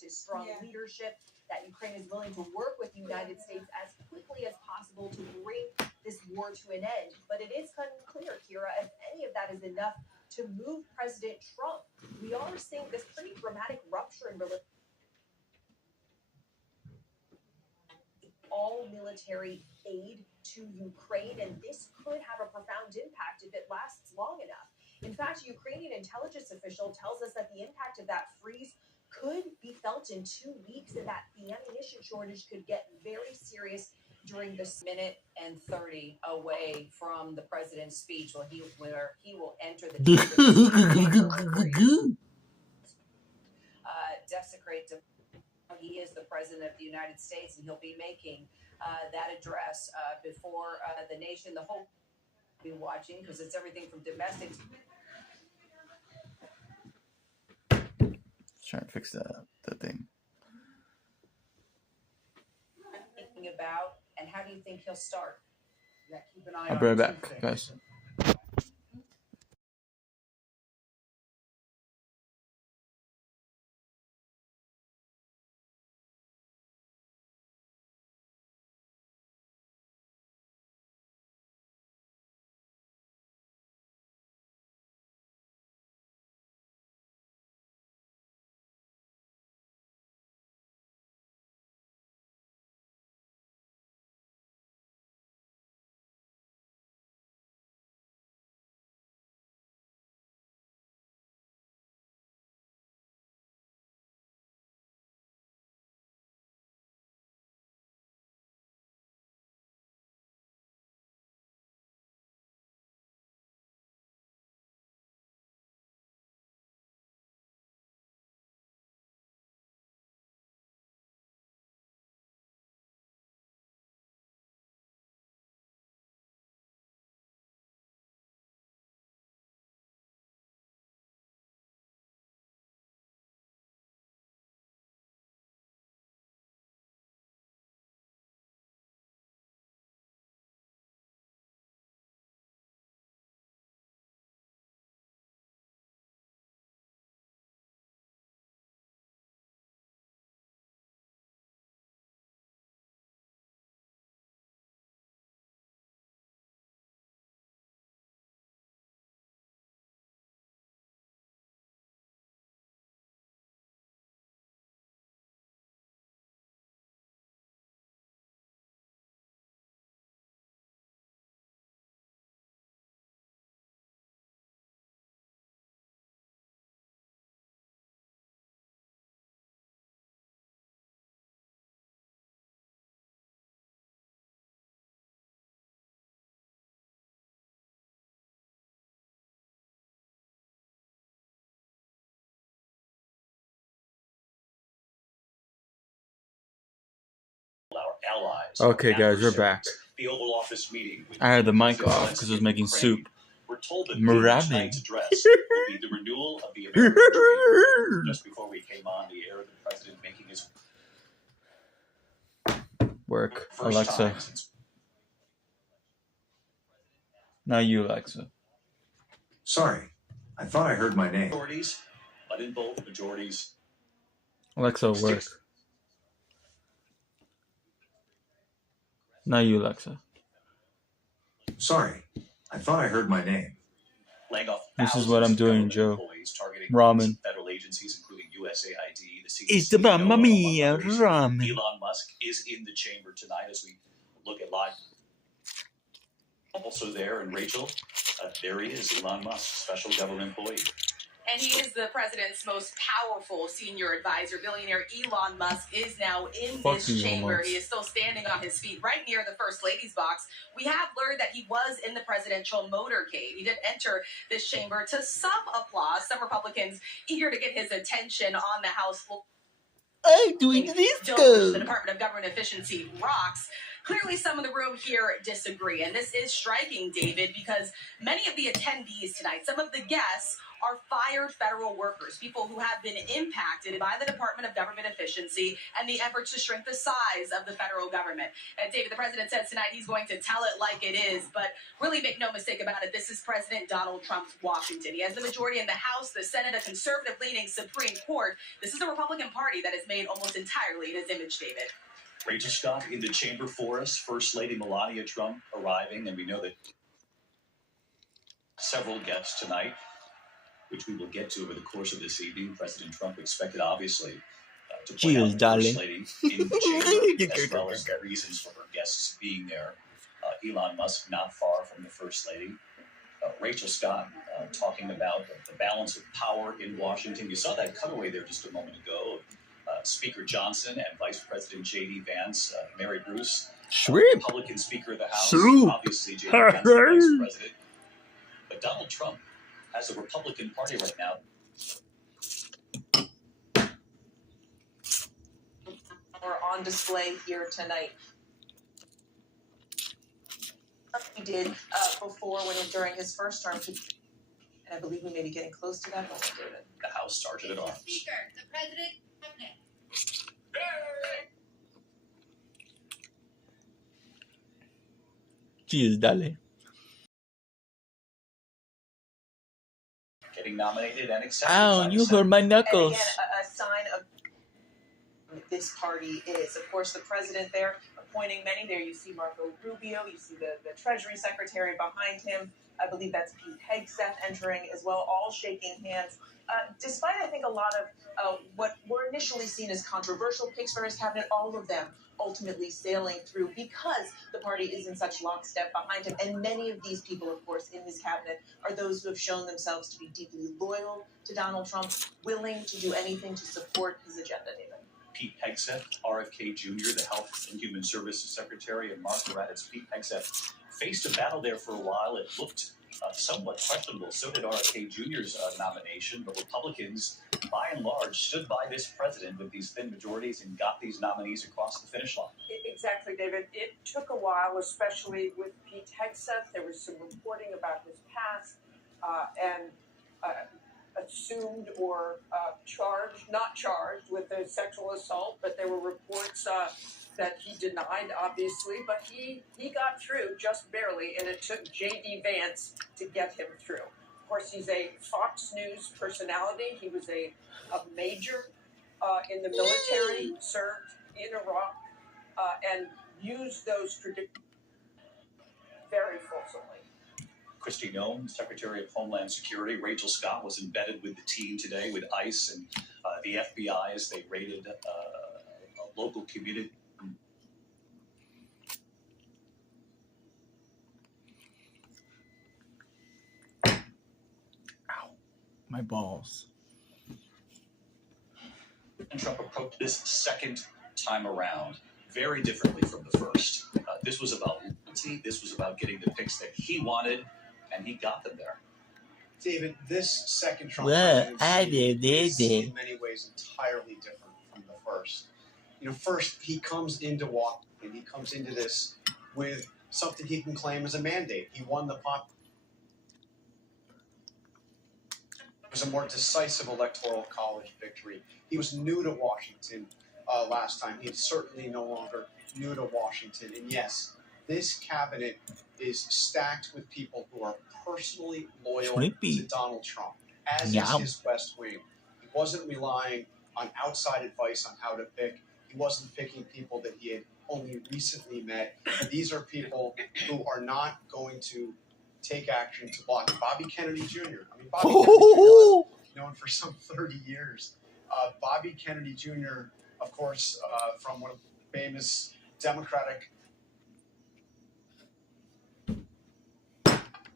his strong leadership, that Ukraine is willing to work with the United States as quickly as possible to bring this war to an end. But it is unclear, Kira, if any of that is enough to move President Trump. We are seeing this pretty dramatic rupture in all military aid to Ukraine, and this could have a profound impact if it lasts long enough. In fact, a Ukrainian intelligence official tells us that the impact of that freeze could be felt in 2 weeks, and that the ammunition shortage could get very serious during this minute and 30 away from the president's speech, where he will enter the desecrate. He is the president of the United States, and he'll be making that address before the nation. The whole be watching, because it's everything from domestic. Trying to fix that thing. Thinking about, and how do you think he'll start? Yeah, keep an eye I'll be right back, guys. Allies. Okay, guys, we're back. The Oval Office meeting. I had the mic off because I was making soup. We're told that Marabbing. tonight's address will be the renewal of the American dream. Just before we came on the air, the president making his Work, first Alexa. time since. Now you, Alexa. Sorry, I thought I heard my name. Majorities, but in both majorities. Alexa, work. Now you, Alexa. Sorry, I thought I heard my name. Laying off This is what I'm doing, thousands of Joe. employees, targeting Ramen. federal agencies, including USAID, the CDC. It's the Mamma Mia Elon ramen. Musk is in the chamber tonight as we look at live. Also there, and Rachel, there he is, Elon Musk, special government employee. And he is the president's most powerful senior advisor. Billionaire Elon Musk is now in Fuck this you, chamber. Elon. He is still standing on his feet right near the First Lady's box. We have learned that he was in the presidential motorcade. He did enter this chamber to some applause. Some Republicans eager to get his attention on the House floor. I'm doing this The Department of Government Efficiency rocks. Clearly, some in the room here disagree. And this is striking, David, because many of the attendees tonight, some of the guests, are fired federal workers, people who have been impacted by the Department of Government Efficiency and the efforts to shrink the size of the federal government. And David, the president said tonight he's going to tell it like it is, but really make no mistake about it, this is President Donald Trump's Washington. He has the majority in the House, the Senate, a conservative-leaning Supreme Court. This is a Republican Party that is made almost entirely in his image, David. Rachel Scott in the chamber for us. First Lady Melania Trump arriving, and we know that several guests tonight, which we will get to over the course of this evening. President Trump expected, obviously, to point out Cheers, the darling. First Lady in the chamber, as well as the reasons for her guests being there. Elon Musk not far from the First Lady. Rachel Scott talking about the balance of power in Washington. You saw that cutaway there just a moment ago. Speaker Johnson and Vice President J.D. Vance, Mary Bruce, Shrimp. Republican Speaker of the House, Soup. obviously J.D. Vance, the Vice President. But Donald Trump has a Republican Party right now. Are on display here tonight. He did before during his first term, and I believe we may be getting close to that moment, David. The House Sergeant at Arms. Speaker, the President, Cabinet. Cheers, darling. Getting nominated and accepted. Ow, by the you Senate. hurt my And knuckles. again, a sign of this party is, of course, the president there appointing many. There you see Marco Rubio, you see the Treasury Secretary behind him. I believe that's Pete Hegseth entering as well, all shaking hands. Despite, I think, a lot of what were initially seen as controversial picks for his cabinet, all of them ultimately sailing through because the party is in such lockstep behind him. And many of these people, of course, in his cabinet are those who have shown themselves to be deeply loyal to Donald Trump, willing to do anything to support his agenda, David. Pete Hegseth, RFK Jr., the Health and Human Services Secretary, and Mark Moratis. Pete Hegseth faced a battle there for a while. It looked somewhat questionable. So did RFK Jr.'s nomination, but Republicans, by and large, stood by this president with these thin majorities and got these nominees across the finish line. Exactly, David. It took a while, especially with Pete Hegseth. There was some reporting about his past and assumed or not charged with a sexual assault, but there were reports that he denied, obviously, but he got through just barely, and it took J.D. Vance to get him through. Of course, he's a Fox News personality. He was a major in the military, served in Iraq, and used those traditions very fulsomely. Kristi Noem, Secretary of Homeland Security. Rachel Scott was embedded with the team today with ICE and the FBI as they raided a local community. Ow, my balls. And Trump approached this second time around very differently from the first. This was about loyalty. This was about getting the picks that he wanted, and he got them there. David, this second Trump Well, presidency is in many ways entirely different from the first. First, he comes into Washington, he comes into this with something he can claim as a mandate. He won the It was a more decisive electoral college victory. He was new to Washington last time. He's certainly no longer new to Washington. And yes, this cabinet is stacked with people who are personally loyal to Donald Trump, as is his West Wing. He wasn't relying on outside advice on how to pick. He wasn't picking people that he had only recently met. These are people who are not going to take action to block Bobby Kennedy Jr. I mean, Bobby Kennedy Jr., known for some 30 years. Bobby Kennedy Jr., of course, from one of the famous Democratic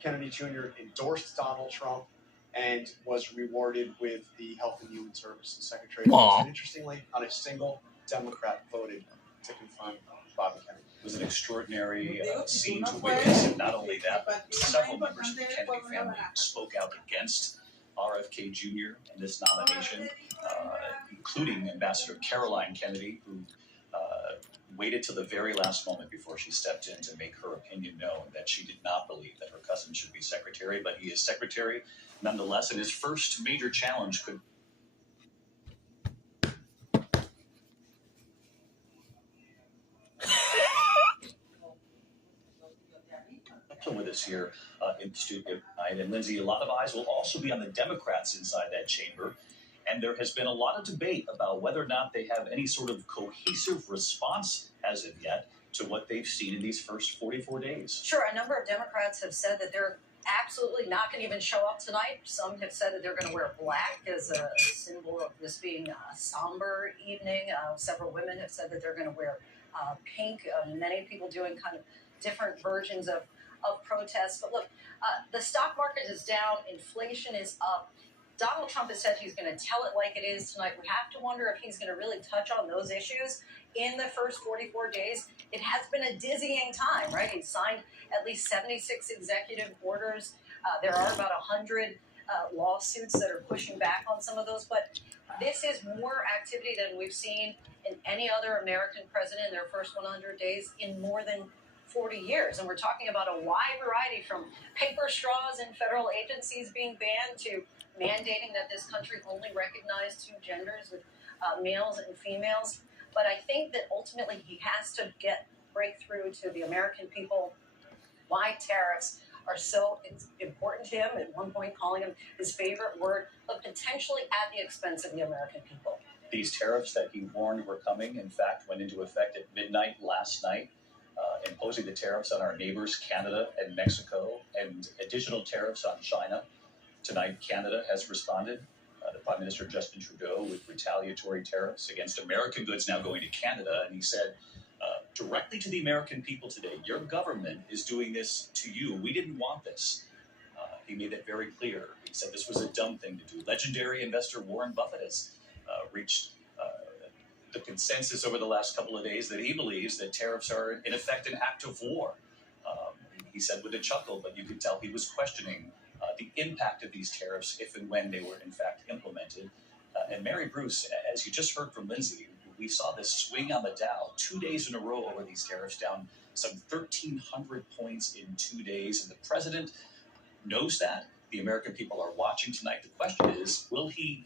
Kennedy Jr. endorsed Donald Trump and was rewarded with the Health and Human Services Secretary. And interestingly, not a single Democrat voted to confront Bobby Kennedy. It was an extraordinary scene to witness, and not only that, but several members of the Kennedy family spoke out against RFK Jr. in this nomination, including Ambassador Caroline Kennedy, who waited till the very last moment before she stepped in to make her opinion known that she did not believe that her cousin should be secretary, but he is secretary nonetheless, and his first major challenge could with us here in the studio tonight. And Lindsay, a lot of eyes will also be on the Democrats inside that chamber. And there has been a lot of debate about whether or not they have any sort of cohesive response as of yet to what they've seen in these first 44 days. Sure, a number of Democrats have said that they're absolutely not going to even show up tonight. Some have said that they're going to wear black as a symbol of this being a somber evening. Several women have said that they're going to wear pink. Many people doing kind of different versions of protests. But look, the stock market is down. Inflation is up. Donald Trump has said he's going to tell it like it is tonight. We have to wonder if he's going to really touch on those issues in the first 44 days. It has been a dizzying time, right? He's signed at least 76 executive orders. There are about 100 lawsuits that are pushing back on some of those. But this is more activity than we've seen in any other American president in their first 100 days in more than 40 years. And we're talking about a wide variety from paper straws in federal agencies being banned to mandating that this country only recognize two genders with males and females. But I think that ultimately he has to break through to the American people why tariffs are so important to him, at one point calling them his favorite word, but potentially at the expense of the American people. These tariffs that he warned were coming, in fact, went into effect at midnight last night, imposing the tariffs on our neighbors, Canada and Mexico, and additional tariffs on China. Tonight, Canada has responded. The Prime Minister, Justin Trudeau, with retaliatory tariffs against American goods now going to Canada. And he said directly to the American people today, your government is doing this to you. We didn't want this. He made that very clear. He said this was a dumb thing to do. Legendary investor Warren Buffett has reached the consensus over the last couple of days that he believes that tariffs are, in effect, an act of war. He said with a chuckle, but you could tell he was questioning the impact of these tariffs if and when they were in fact implemented. And Mary Bruce, as you just heard from Lindsay, we saw this swing on the Dow 2 days in a row over these tariffs, down some 1,300 points in 2 days. And the president knows that. The American people are watching tonight. The question is, will he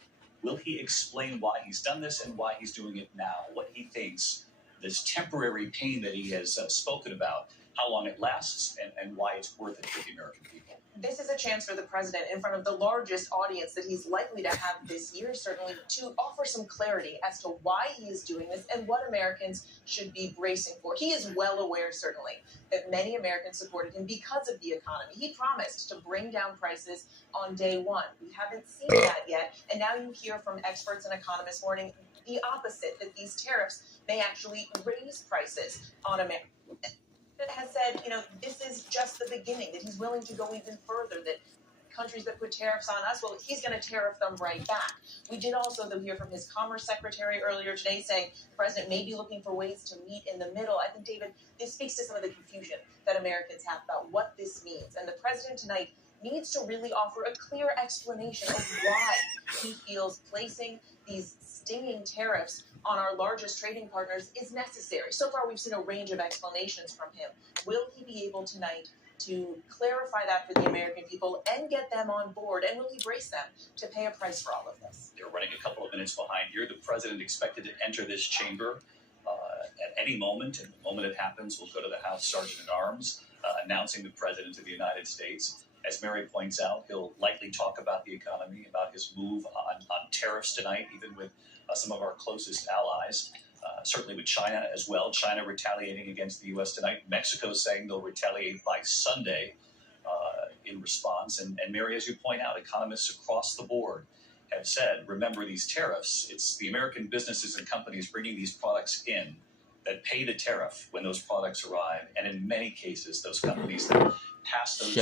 explain why he's done this and why he's doing it now? What he thinks, this temporary pain that he has spoken about, how long it lasts, and why it's worth it for the American people. This is a chance for the president, in front of the largest audience that he's likely to have this year, certainly, to offer some clarity as to why he is doing this and what Americans should be bracing for. He is well aware, certainly, that many Americans supported him because of the economy. He promised to bring down prices on day one. We haven't seen that yet, and now you hear from experts and economists warning the opposite, that these tariffs may actually raise prices on America. Has said, this is just the beginning, that he's willing to go even further, that countries that put tariffs on us, well, he's going to tariff them right back. We did also, though, hear from his Commerce Secretary earlier today saying the president may be looking for ways to meet in the middle. I think, David, this speaks to some of the confusion that Americans have about what this means. And the president tonight needs to really offer a clear explanation of why he feels placing these stinging tariffs on our largest trading partners is necessary. So far, we've seen a range of explanations from him. Will he be able tonight to clarify that for the American people and get them on board? And will he brace them to pay a price for all of this? They're running a couple of minutes behind here. The president expected to enter this chamber at any moment. And the moment it happens, we'll go to the House Sergeant at Arms announcing the president of the United States. As Mary points out, he'll likely talk about the economy, about his move on tariffs tonight, even with some of our closest allies, certainly with China as well. China retaliating against the U.S. tonight. Mexico saying they'll retaliate by Sunday in response. And Mary, as you point out, economists across the board have said, remember these tariffs, it's the American businesses and companies bringing these products in that pay the tariff when those products arrive. And in many cases, those companies that pass those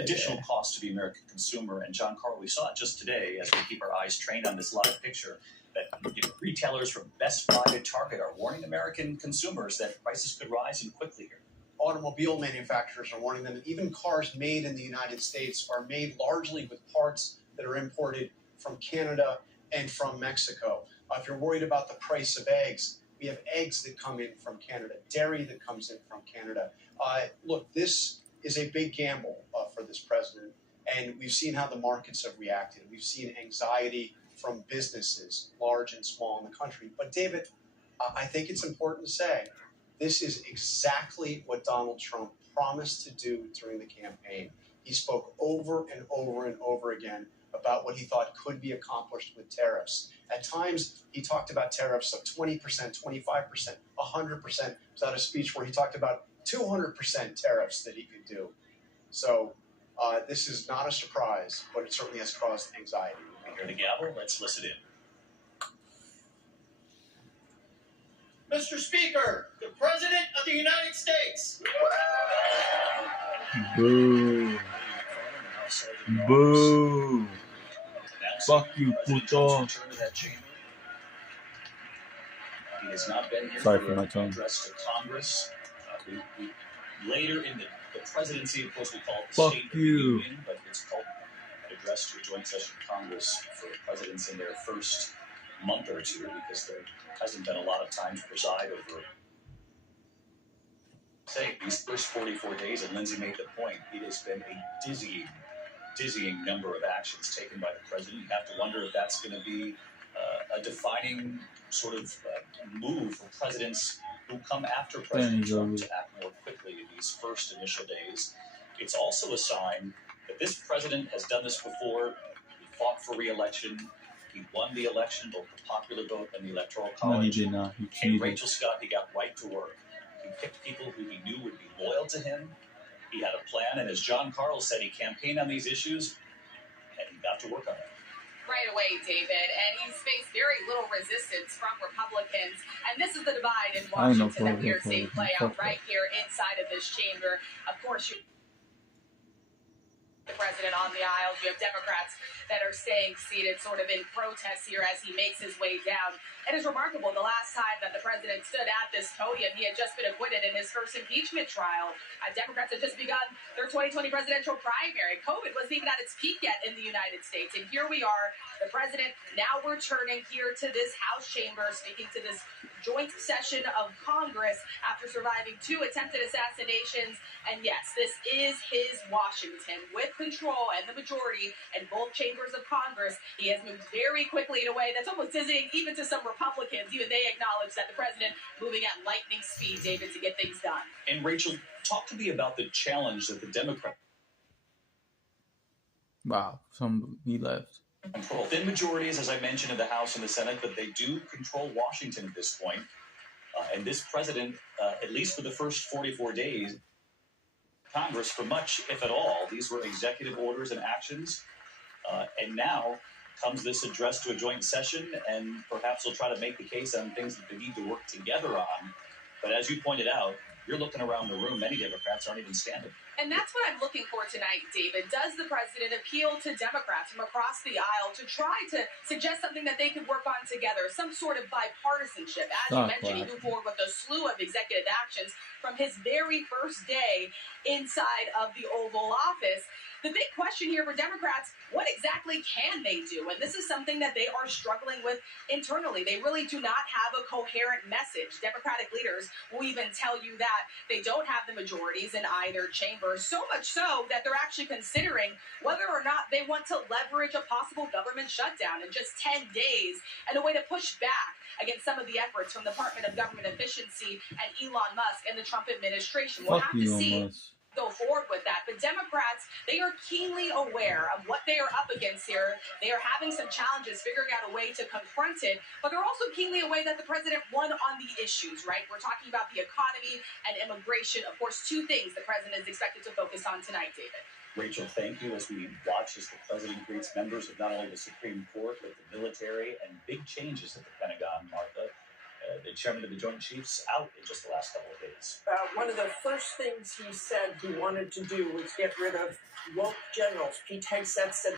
additional costs to the American consumer. And John Carl, we saw it just today as we keep our eyes trained on this live picture, that retailers from Best Buy to Target are warning American consumers that prices could rise and quickly here. Automobile manufacturers are warning them that even cars made in the United States are made largely with parts that are imported from Canada and from Mexico. If you're worried about the price of eggs, We have eggs that come in from Canada, dairy that comes in from Canada. Look, this is a big gamble for this president, and we've seen how the markets have reacted. We've seen anxiety from businesses, large and small, in the country. But David, I think it's important to say this is exactly what Donald Trump promised to do during the campaign. He spoke over and over and over again about what he thought could be accomplished with tariffs. At times, he talked about tariffs of 20%, 25%, 100%. Without a speech where he talked about 200% tariffs that he could do. So this is not a surprise, but it certainly has caused anxiety. We hear the gavel. Let's listen in. Mr. Speaker, the President of the United States. Boo. Boo. Fuck you, puto. He has not been here Sorry for for my tone. address to Congress. Later in the presidency, of course, we call it the Fuck State of the you. Union, but it's called an address to a joint session of Congress for presidents in their first month or two, because there hasn't been a lot of time to preside over, say, these first 44 days. And Lindsay made the point, it has been a dizzying number of actions taken by the president. You have to wonder if that's going to be a defining sort of move for presidents who come after President Trump to act more quickly in these first initial days. It's also a sign that this president has done this before. He fought for re-election. He won the election, both the popular vote and the electoral college. No, he did not. He And cheated. Rachel Scott, he got right to work. He picked people who he knew would be loyal to him. He had a plan, and as John Carl said, he campaigned on these issues, and he got to work on it. Right away, David, and he's faced very little resistance from Republicans. And this is the divide in I know Washington that we are political seeing play out right here inside of this chamber. Of course, the president on the aisles. You have Democrats that are staying seated sort of in protest here as he makes his way down. It is remarkable. The last time that the president stood at this podium, he had just been acquitted in his first impeachment trial. Democrats had just begun their 2020 presidential primary. COVID wasn't even at its peak yet in the United States. And here we are, the president now returning here to this House chamber, speaking to this joint session of Congress after surviving 2 attempted assassinations. And yes, this is his Washington with control and the majority in both chambers of Congress. He has moved very quickly in a way that's almost dizzying even to some Republicans. Even they acknowledge that the president moving at lightning speed, David, to get things done. And Rachel, talk to me about the challenge that the Democrats Wow. He left. control. Thin majorities, as I mentioned, in the House and the Senate, but they do control Washington at this point. And this president, at least for the first 44 days, Congress, for much, if at all, these were executive orders and actions. And now comes this address to a joint session, and perhaps they'll try to make the case on things that they need to work together on. But as you pointed out, you're looking around the room, many Democrats aren't even standing. And that's what I'm looking for tonight, David. Does the president appeal to Democrats from across the aisle to try to suggest something that they could work on together, some sort of bipartisanship? As you mentioned, he moved forward with a slew of executive actions from his very first day inside of the Oval Office. The big question here for Democrats, what exactly can they do? And this is something that they are struggling with internally. They really do not have a coherent message. Democratic leaders will even tell you that they don't have the majorities in either chamber, so much so that they're actually considering whether or not they want to leverage a possible government shutdown in just 10 days and a way to push back against some of the efforts from the Department of Government Efficiency and Elon Musk and the Trump administration. We'll have to see go forward with that. But Democrats, they are keenly aware of what they are up against here. They are having some challenges figuring out a way to confront it, but they're also keenly aware that the president won on the issues, right? We're talking about the economy and immigration. Of course, 2 things the president is expected to focus on tonight, David. Rachel, thank you as we watch as the president greets members of not only the Supreme Court, but the military, and big changes at the Pentagon, Martha. The chairman of the Joint Chiefs out in just the last couple of days. One of the first things he said he wanted to do was get rid of woke generals. Pete Hegseth said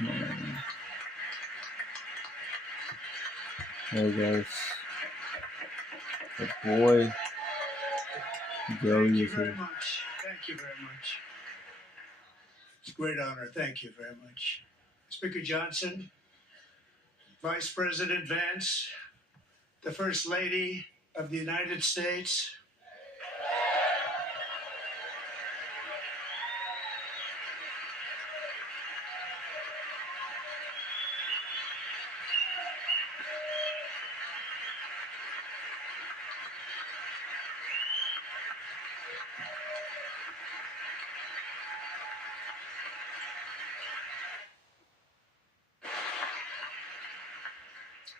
man. There goes the boy. Gary Thank you is very here. much. Thank you very much. It's a great honor. Thank you very much. Speaker Johnson, Vice President Vance, the First Lady of the United States,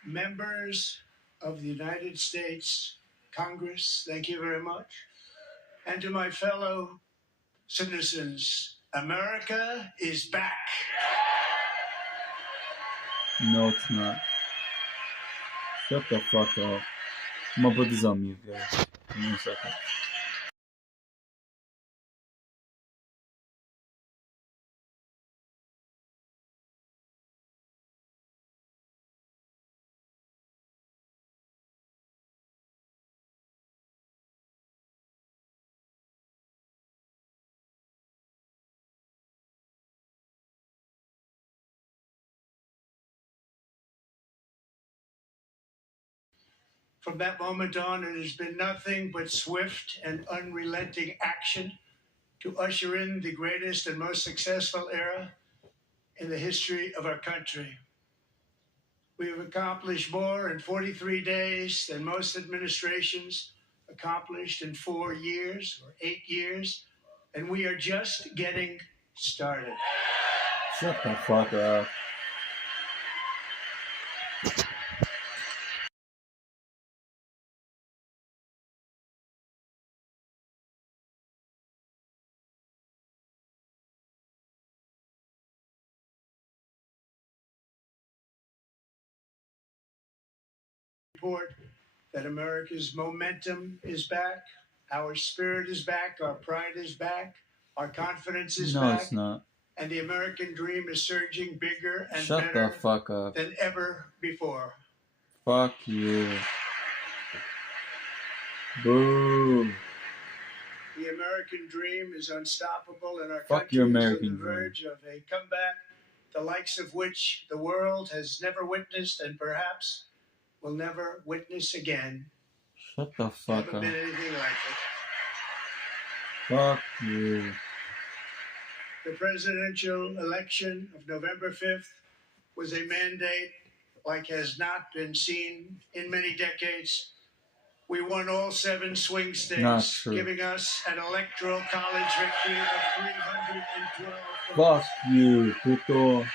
members of the United States Congress, thank you very much. And to my fellow citizens, America is back. No, it's not. Shut the fuck up. I'm gonna put this on mute, guys. Give me a second. From that moment on, it has been nothing but swift and unrelenting action to usher in the greatest and most successful era in the history of our country. We have accomplished more in 43 days than most administrations accomplished in 4 years or 8 years, and we are just getting started. Shut the fuck up. Report that America's momentum is back, our spirit is back, our pride is back, our confidence is No, back, it's not. and the American dream is surging bigger and Shut better the fuck up. than ever before. Fuck you. Boo. The American dream is unstoppable, and our Fuck country your is on American the dream. verge of a comeback, the likes of which the world has never witnessed and perhaps will never witness again. Shut the fuck Never up. been anything like it. Fuck you. The presidential election of November 5th was a mandate like has not been seen in many decades. We won all 7 swing Not states, true. giving us an electoral college victory of 312 Fuck you, puto.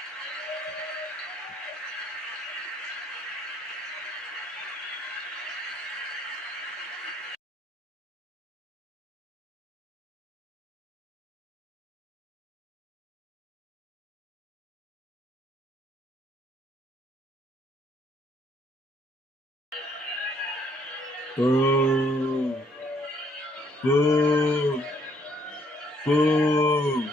Boo. Boo. Boo.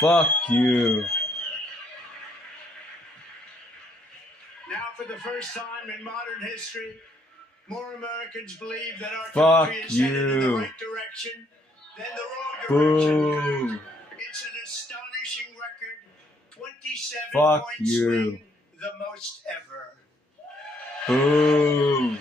Fuck you. Now, for the first time in modern history, more Americans believe that our Fuck country is headed in the you. right direction than the wrong direction. Boo. It's an astonishing record. 27 Fuck point you. swing, the most ever. Boo.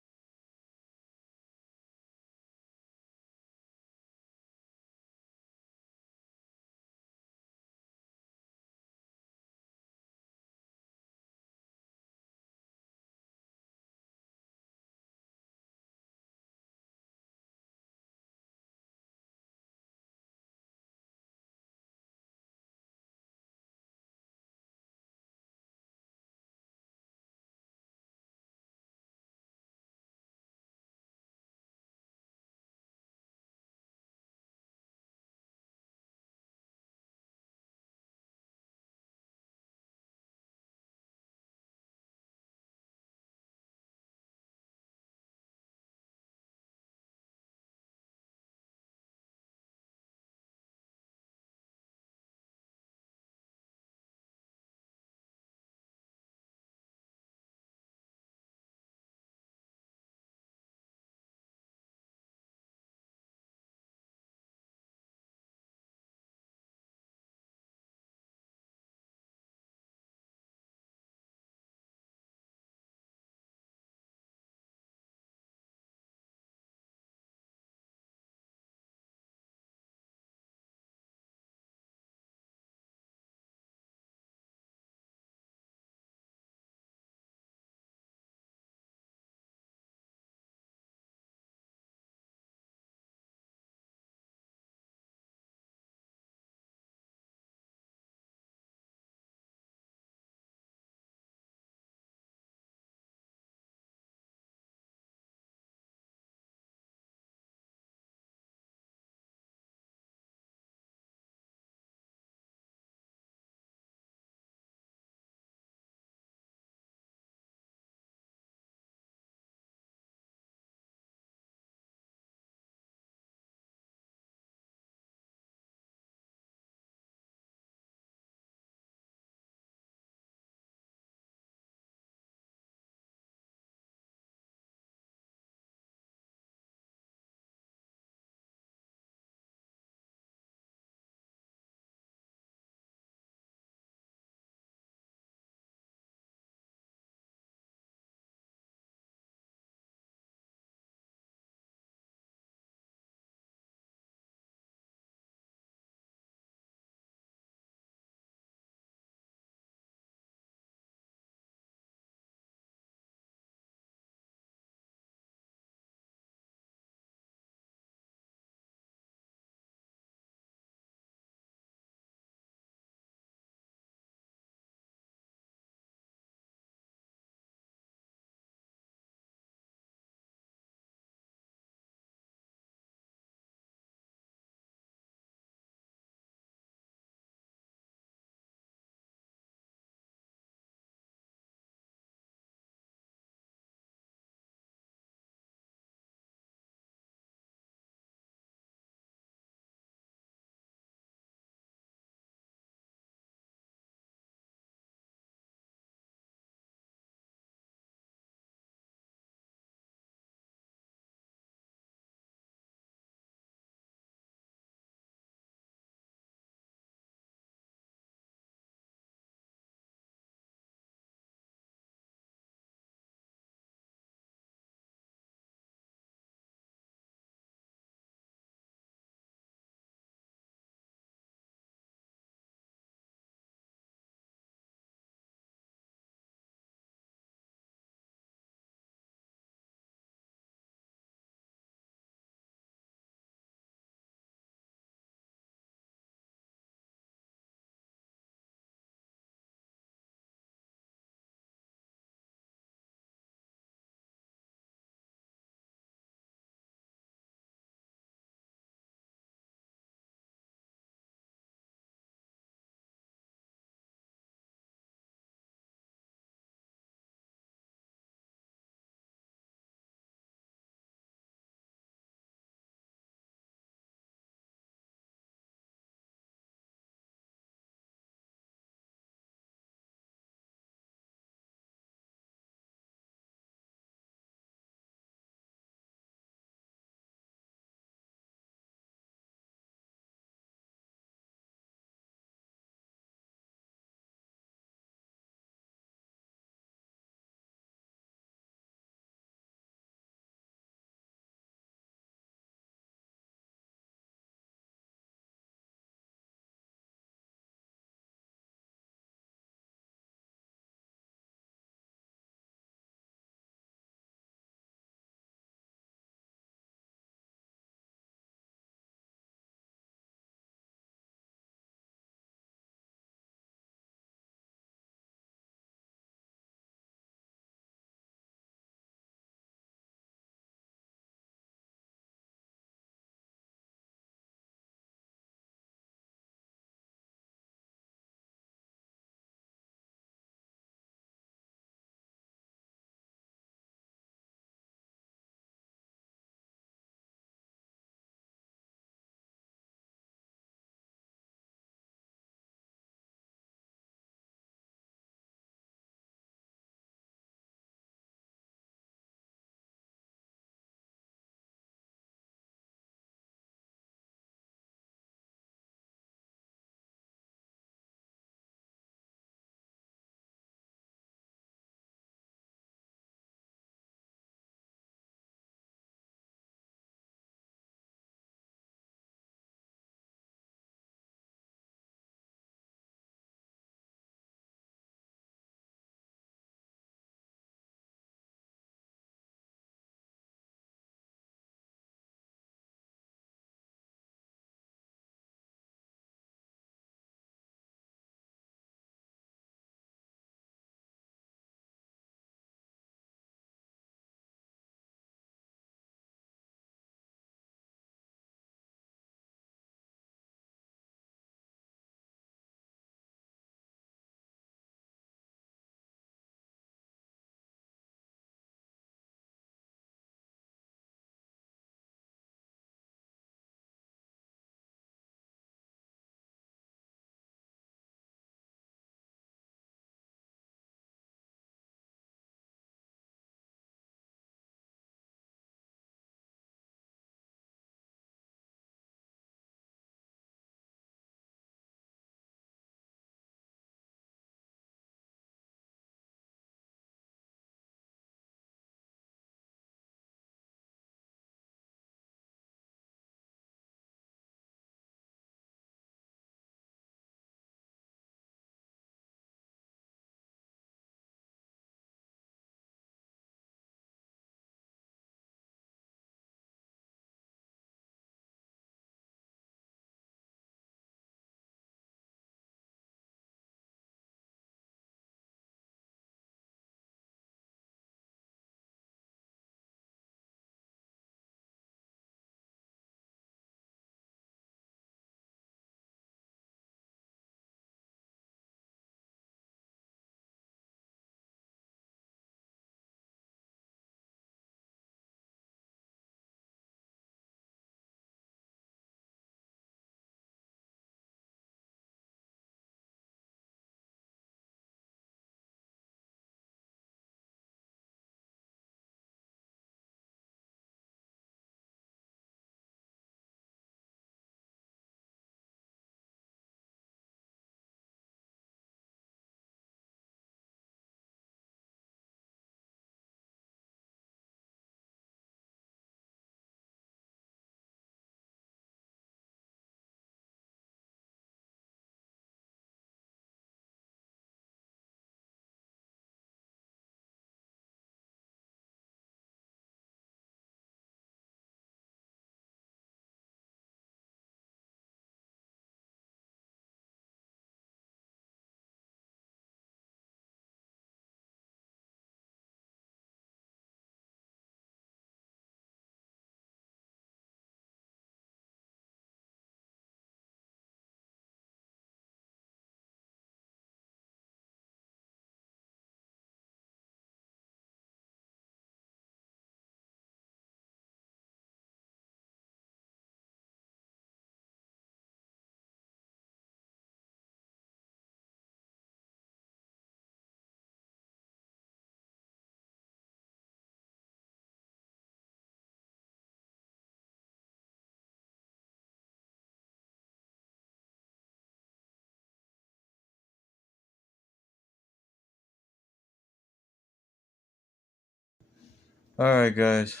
Alright, guys.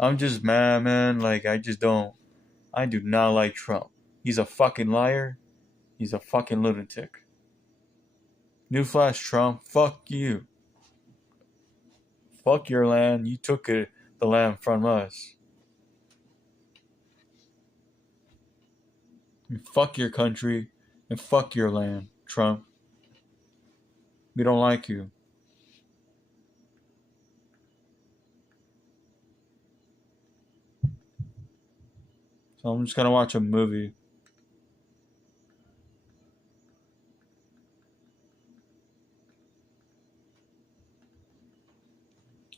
I'm just mad, man. Like, I do not like Trump. He's a fucking liar. He's a fucking lunatic. Newsflash, Trump. Fuck you. Fuck your land. You took the land from us. And fuck your country. And fuck your land, Trump. We don't like you. So I'm just gonna watch a movie.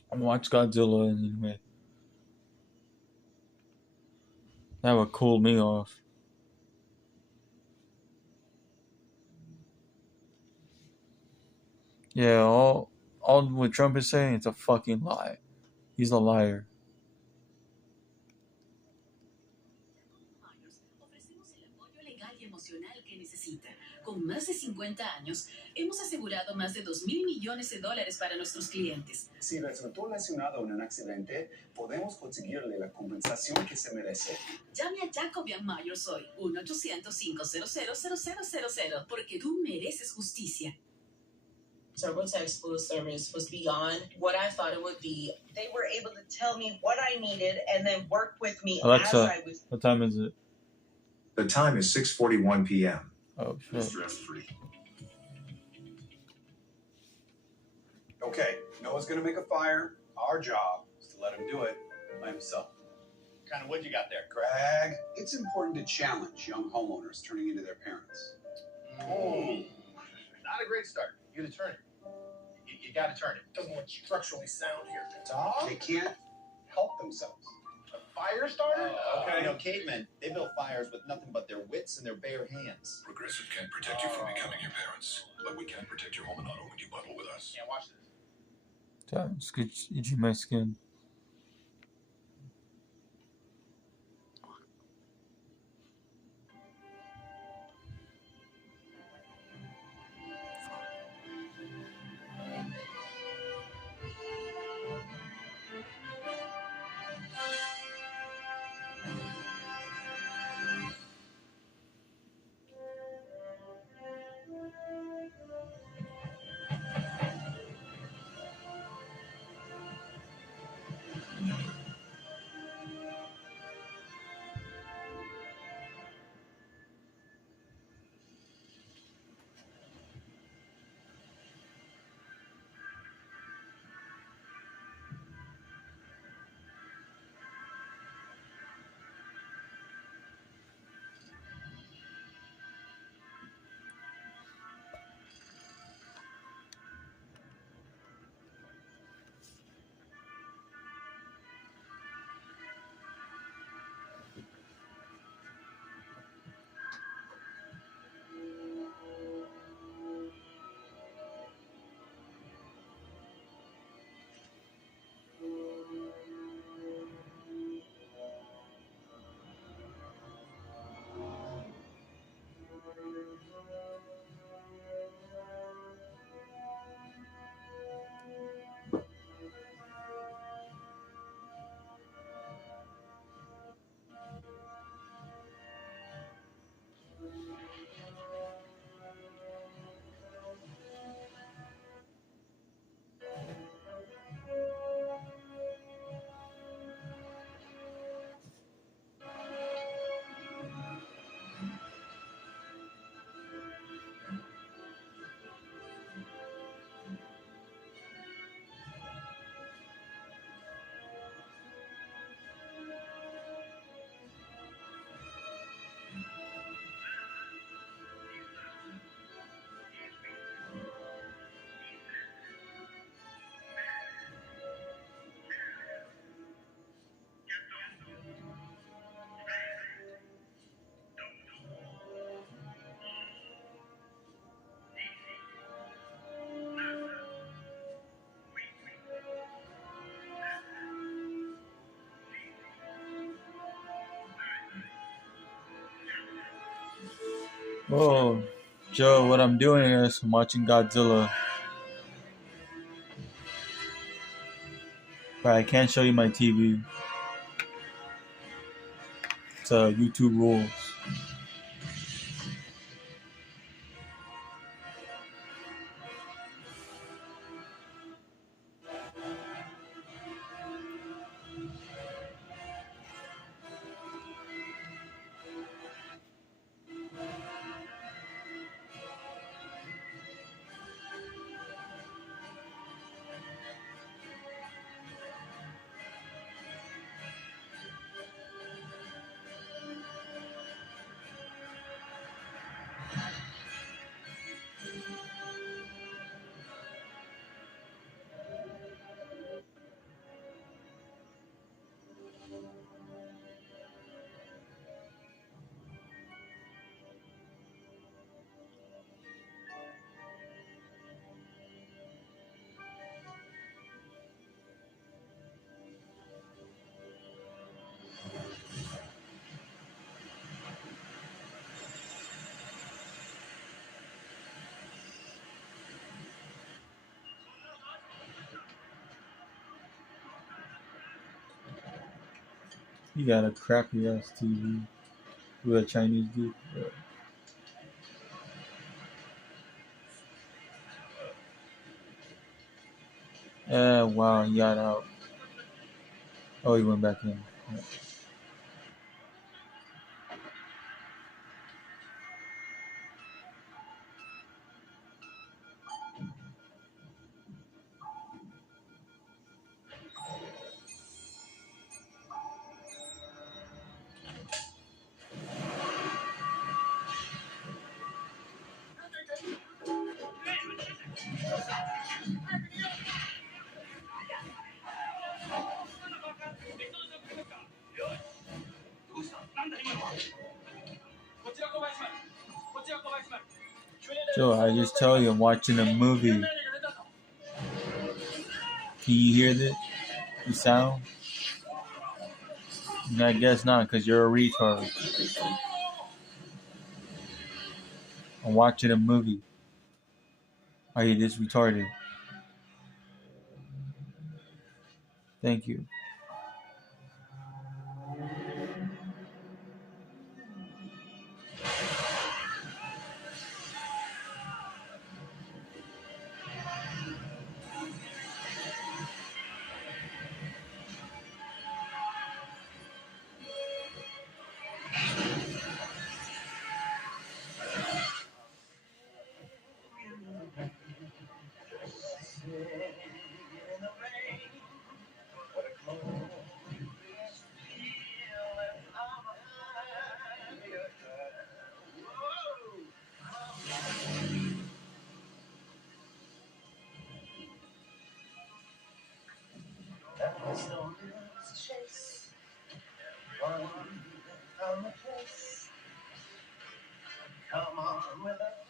I'm gonna watch Godzilla anyway. That would cool me off. Yeah, all what Trump is saying, it's a fucking lie. He's a liar. Ofrecemos el apoyo legal y emocional que necesita. Con más de 50 años, hemos asegurado más de $2,000 millones para nuestros clientes. Si resultó lesionado en un accidente, podemos conseguirle la compensación que se merece. Llame a Jacobian Myers hoy, 1-800-500-0000, porque tú mereces justicia. TurboTax Full Service was beyond what I thought it would be. They were able to tell me what I needed and then work with me Alexa, as I was. what time is it? The time is 6:41 p.m. Oh, shit. Stress-free. Okay, Noah's gonna make a fire. Our job is to let him do it by himself. What kind of wood you got there? Greg, it's important to challenge young homeowners turning into their parents. Oh, not a great start. You're the turner. You got to turn it. Doesn't look structurally sound here. They can't help themselves. A fire starter? Okay. You know, cavemen, they built fires with nothing but their wits and their bare hands. Progressive can't protect you from becoming your parents, but we can protect your home and auto when you bundle with us. Yeah, watch this. It's itching my skin. Oh, Joe, what I'm doing is I'm watching Godzilla. But I can't show you my TV. It's YouTube rules. You got a crappy ass TV with a Chinese dude. Wow, he got out. Oh, he went back in. Yeah. Joe, I just tell you, I'm watching a movie. Can you hear the sound? I guess not, because you're a retard. I'm watching a movie. Are you this retarded? Thank you. Come on with a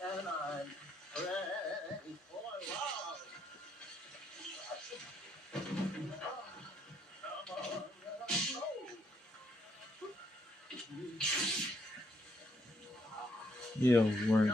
and I'm ready for love. Come on, Yeah, word.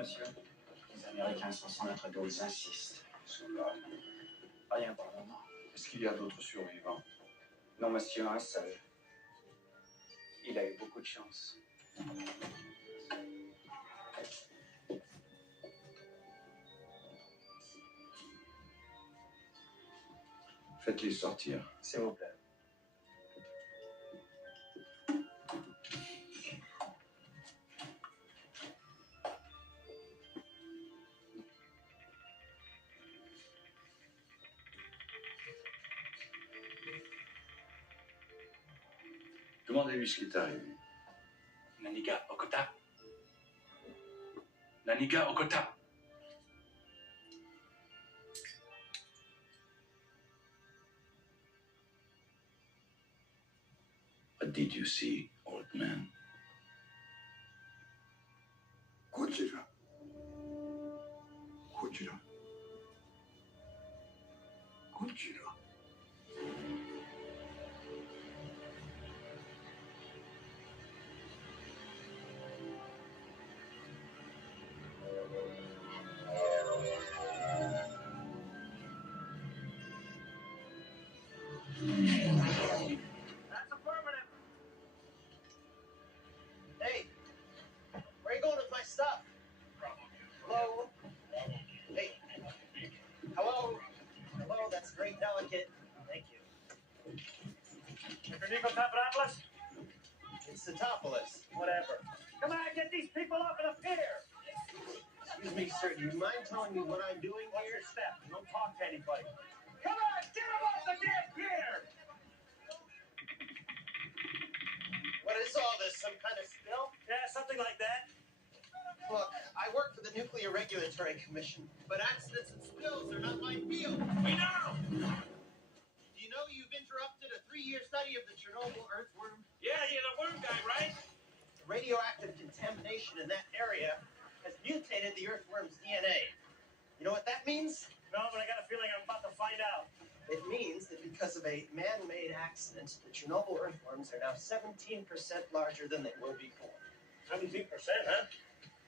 monsieur. Les Américains sont sans notre dos, ils insistent. Cela. Rien pour le moment. Est-ce qu'il y a d'autres survivants? Non, monsieur, un seul. Il a eu beaucoup de chance. Faites-les sortir. S'il vous plaît. Demandez-lui ce qui est arrivé. Naniga Okota. Naniga Okota. What did you see, old man? Gojira. Gojira. Gojira. That's affirmative. Hey, where are you going with my stuff? Hello? Hey. Hello? Hello, that's very delicate. Thank you. Mr. Nikotopoulos? It's Sotopoulos. Whatever. Come on, get these people up in a pier. Excuse me, sir. Do you mind telling me what I'm doing What's here? your step? Don't talk to anybody. Come on, get him off the damn pier! What is all this? Some kind of spill? Yeah, something like that. Look, I work for the Nuclear Regulatory Commission, but accidents and spills are not my field. We know! Do you know you've interrupted a 3-year study of the Chernobyl earthworm? Yeah, you're the worm guy, right? Radioactive contamination in that area has mutated the earthworm's DNA. You know what that means? No, but I got a feeling I'm about to find out. It means that because of a man-made accident, the Chernobyl earthworms are now 17% larger than they were before. 17%, huh?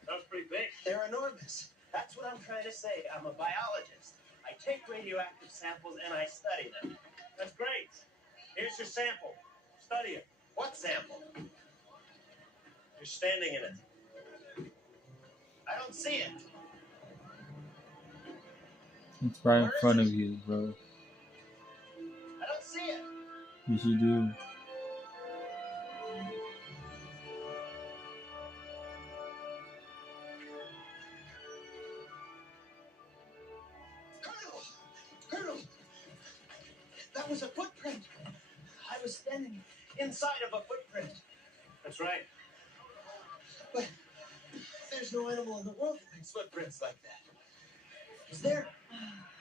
Sounds pretty big. They're enormous. That's what I'm trying to say. I'm a biologist. I take radioactive samples and I study them. That's great. Here's your sample. Study it. What sample? You're standing in it. I don't see it. It's right in front of you, bro. I don't see it. Yes, you do. Colonel! That was a footprint. I was standing inside of a footprint. That's right. But there's no animal in the world that makes footprints like that. Is there?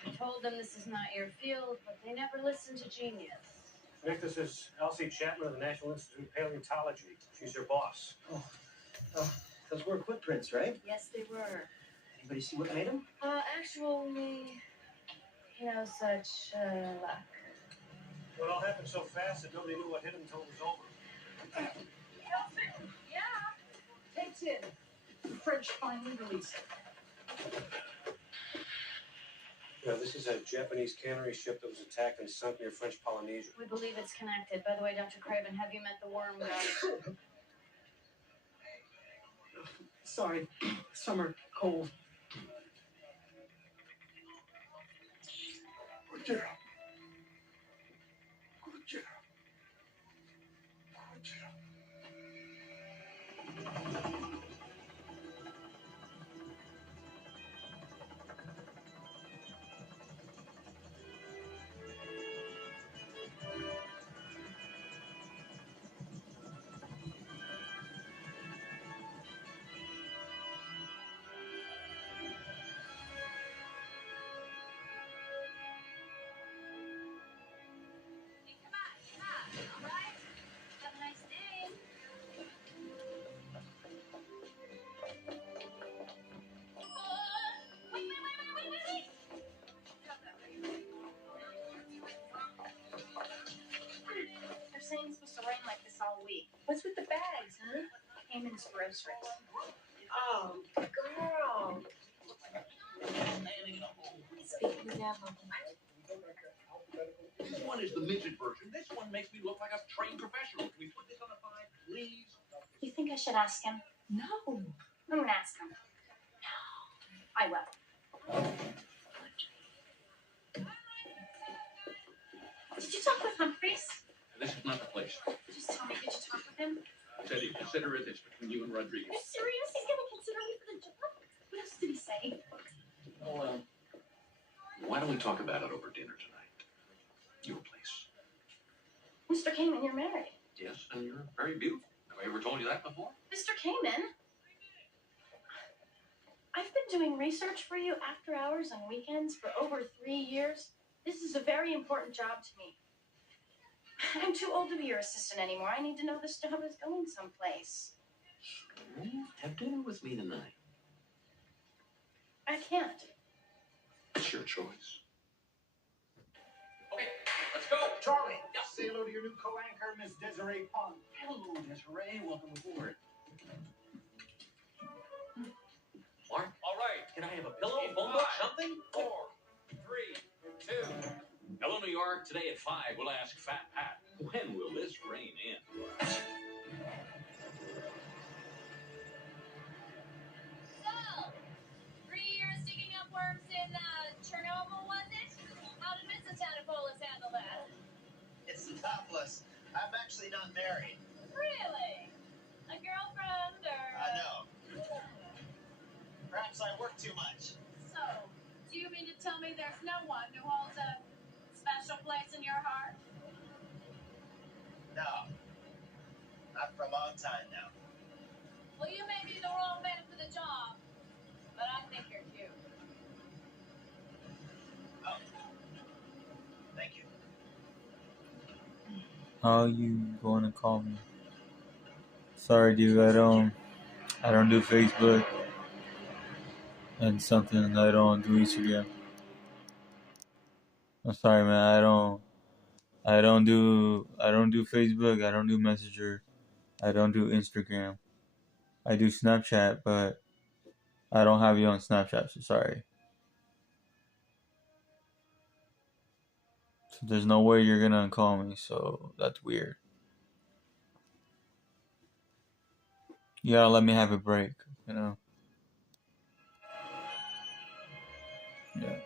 I told them this is not your field, but they never listen to genius. Nick, this is Elsie Chapman of the National Institute of Paleontology. She's your boss. Those were footprints, right? Yes, they were. Anybody see what made them? Actually, no such luck. Well, it all happened so fast that nobody knew what hit him until it was over. Yeah. Tapes in. The French finally released it. Yeah, this is a Japanese cannery ship that was attacked and sunk near French Polynesia. We believe it's connected. By the way, Dr. Craven, have you met the worm guy? Sorry. Summer cold. Gojira. Gojira. Gojira. This one is the midget version. This one makes me look like a trained professional. Can we put this on a 5, please? You think I should ask him? No. I'm gonna ask him. I will. Did you talk with Humphreys? This is not the place. Just tell me, did you talk with him? Teddy, consider it. It's between you and Rodriguez. Are you serious? He's gonna consider me for the job? What else did he say? Well, why don't we talk about it over dinner tonight? Your place. Mr. Kamen, you're married. Yes, and you're very beautiful. Have I ever told you that before? Mr. Kamen? I've been doing research for you after hours and weekends for over 3 years. This is a very important job to me. I'm too old to be your assistant anymore. I need to know this job is going someplace. Have dinner with me tonight. I can't. It's your choice. Okay, let's go. Charlie, say hello to your new co-anchor, Miss Desiree Pond. Hello, Desiree. Welcome aboard. Mark? All right. Can I have a pillow, phone book, something? 4, 3, 2. Hello, New York. Today at 5, we'll ask Fat Pat, when will this rain end? So, 3 years digging up worms in Chernobyl, was it? How did Mrs. Tanapolis handle that? It's topless. I'm actually not married. Really? A girlfriend or? I know. Perhaps I work too much. So, do you mean to tell me there's no one who holds a special place in your heart? No. Not for a long time now. Well, you may be the wrong man for the job, but I think you're cute. Oh. Thank you. How you going to call me? Sorry, dude. I don't do Facebook, and something I don't do Instagram. I'm sorry, man. I don't do Facebook. I don't do Messenger. I don't do Instagram. I do Snapchat, but I don't have you on Snapchat. So sorry. So there's no way you're gonna call me. So that's weird. You gotta let me have a break. You know. Yeah.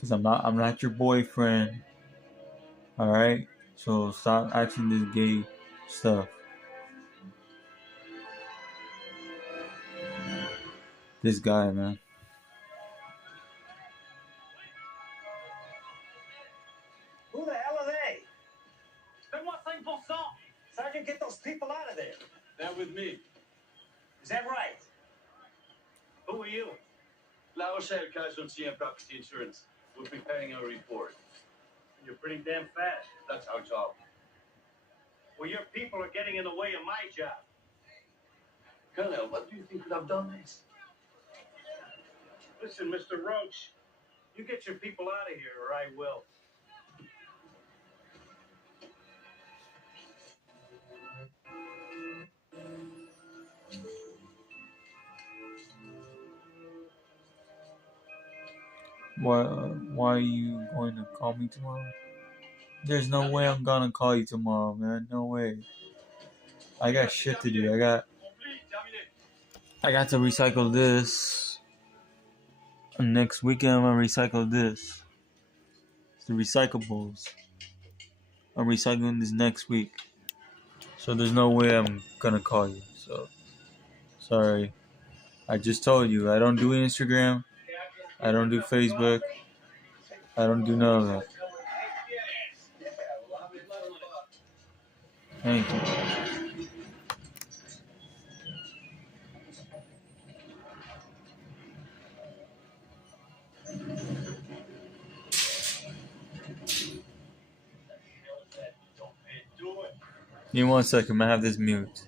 Cause I'm not your boyfriend. All right. So stop acting this gay stuff. This guy, man. Who the hell are they? Fais-moi 5%. Sergeant, get those people out of there. That with me. Is that right? Who are you? La Rochelle Casualty and Property Insurance. We're preparing a report. You're pretty damn fast. That's our job. Well, your people are getting in the way of my job. Colonel, what do you think could have done this? Listen, Mr. Roach, you get your people out of here or I will. Why are you going to call me tomorrow? There's no way I'm gonna call you tomorrow, man. No way. I got shit to do. I got to recycle this. Next weekend I'm gonna recycle this. It's the recyclables. I'm recycling this next week. So there's no way I'm gonna call you. So sorry. I just told you I don't do Instagram. I don't do Facebook. I don't do none of that. Thank you. Give me 1 second. I'm gonna have this mute.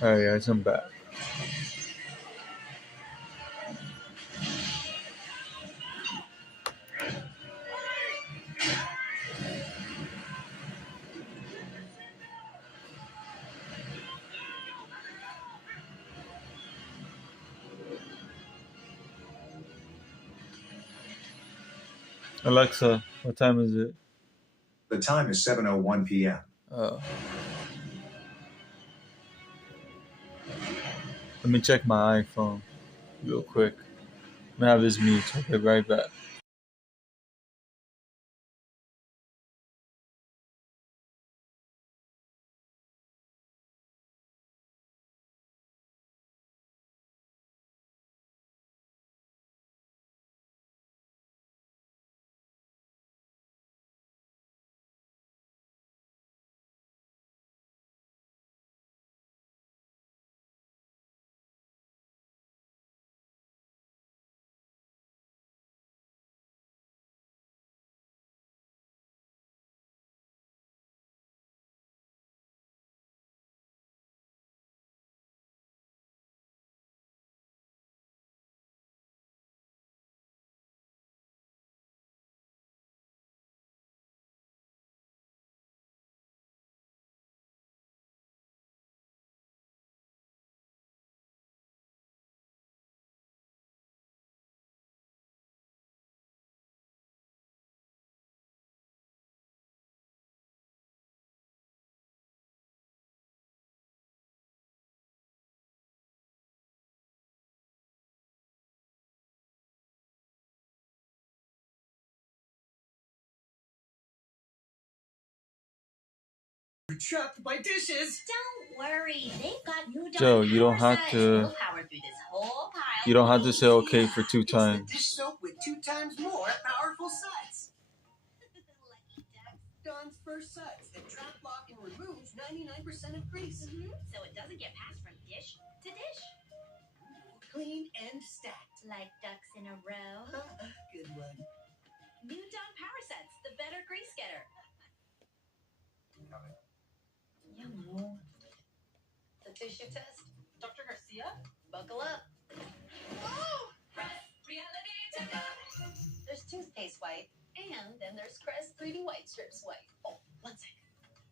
Alright, guys, I'm back. Alexa, what time is it? The time is 7:01 p.m. Oh. Let me check my iPhone real quick. I'm gonna have this mute. I'll be right back. Trapped by dishes. Don't worry, they've got new Joe, you don't have to. power through this whole pile. You don't have to say okay for 2 times. Dish soap with 2 times more powerful suds. Dawn's first suds that trap, lock, and removes 99% of grease. So it doesn't get passed from dish to dish. Clean and stacked. Like ducks in a row. Good one. New Dawn Power Sets, the better grease getter. The tissue test. Dr. Garcia, buckle up. Oh! Reality checker. There's toothpaste white, and then there's Crest 3D White Strips white. Oh, one second.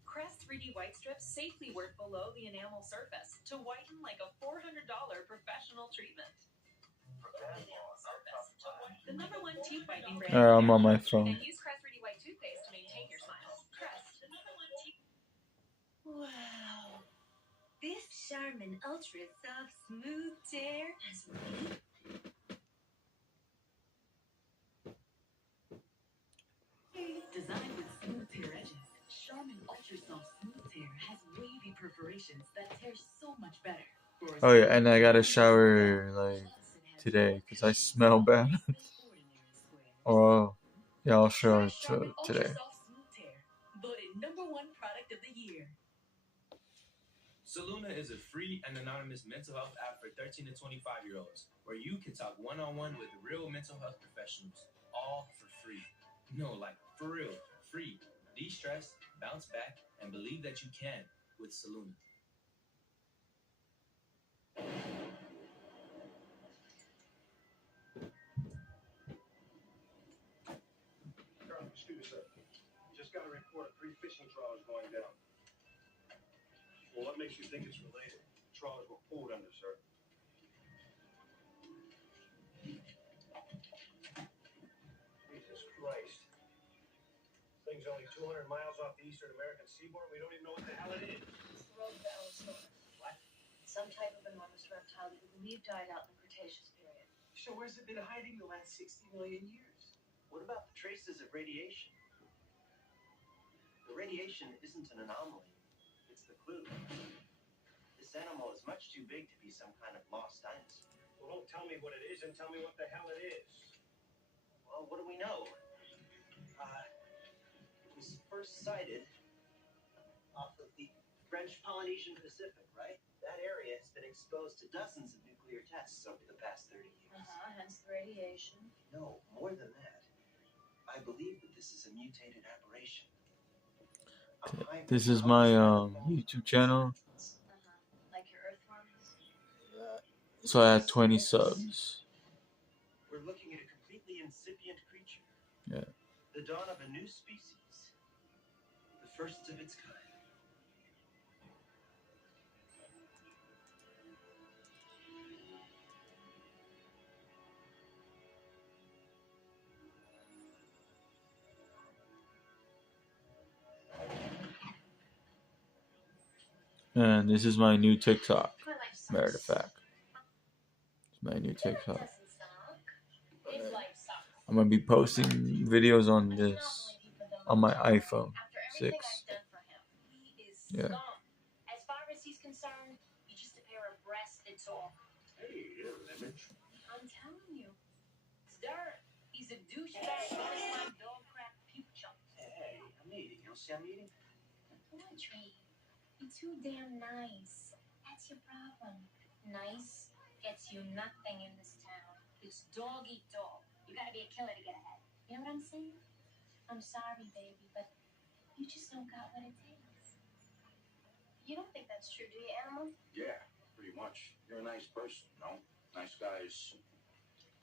Crest 3D White Strips safely work below the enamel surface to whiten like a $400 professional treatment. The #1 teeth whitening brand. I'm on my phone. And use Crest 3D White toothpaste to maintain your smile. Crest, the #1 teeth. Wow. This Charmin Ultra Soft Smooth Tear has wavy. Designed with smooth tear edges, Charmin Ultra Soft Smooth Tear has wavy perforations that tear so much better. Oh yeah, and I gotta shower like today because I smell bad. Oh, yeah, I'll shower today. Voted #1 product of the year. Saluna is a free and anonymous mental health app for 13 to 25-year-olds, where you can talk one-on-one with real mental health professionals, all for free. No, like for real, free. De-stress, bounce back, and believe that you can with Saluna. Excuse me, sir. Just got a report of 3 fishing trawlers going down. Well, what makes you think it's related? Trawlers were pulled under, sir. Jesus Christ. Thing's only 200 miles off the eastern American seaboard. We don't even know what the hell it is. It's the rogue Bellosauros. What? Some type of enormous reptile that we believe died out in the Cretaceous period. So where's it been hiding the last 60 million years? What about the traces of radiation? The radiation isn't an anomaly, it's the clue. This animal is much too big to be some kind of lost dinosaur. Well, don't tell me what it is and tell me what the hell it is. Well, what do we know? It was first sighted off of the French Polynesian Pacific, right? That area has been exposed to dozens of nuclear tests over the past 30 years. Hence the radiation. No, more than that. I believe that this is a mutated aberration. This is my YouTube channel. Like your Earth So I had 20 subs. We're looking at a completely incipient creature. Yeah. The dawn of a new species. The first of its kind. And this is my new TikTok. Matter of fact. It's my new TikTok. I'm going to be posting videos on this. On my iPhone 6. Yeah. As far as he's concerned, you're just a pair of breasts, it's all. Hey, there's an image. I'm telling you. It's dirt. He's a douchebag, running my dog crap puke chunk. Hey, I'm eating. You don't see I'm eating? Audrey, you're too damn nice. That's your problem. Nice gets you nothing in this town. It's dog eat dog. You gotta be a killer to get ahead. You know what I'm saying? I'm sorry, baby, but you just don't got what it takes. You don't think that's true, do you, Animal? Yeah, pretty much. You're a nice person, no? Nice guys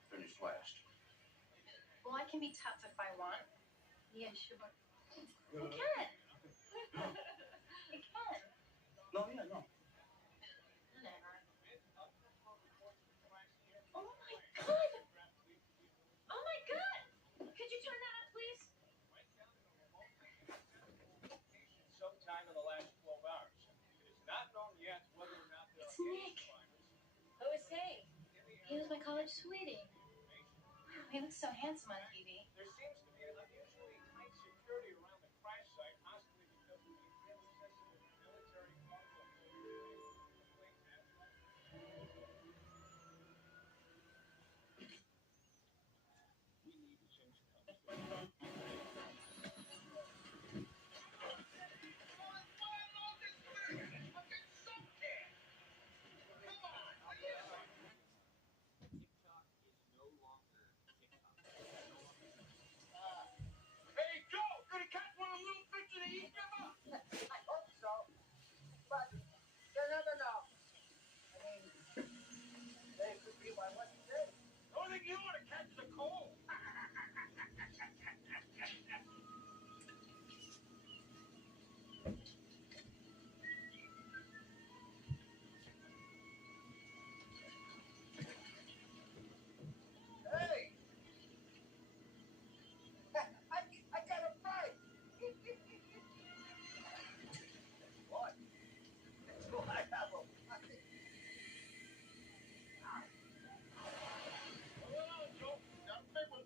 finish last. Well, I can be tough if I want. Yeah, sure. I can. I can. No, yeah, no. Whatever. Oh my god! Oh my god! Could you turn that up, please? Sometime in the last 12 hours. It is not known yet whether or not there It's Nick. Who is he? He was my college sweetie. Wow, he looks so handsome on TV. There seems to be an unusually tight security around the crash site, possibly because of the fairly sensitive military cargo. We need to change Hey, Joe, gonna catch one of the little fish in the eat them up? I hope so. But you never know. I mean, they could be my lucky day. The only thing you want to catch is a cold. Hey! I got a fight! What? So I have a fight. Hold on, Joe. Got a big one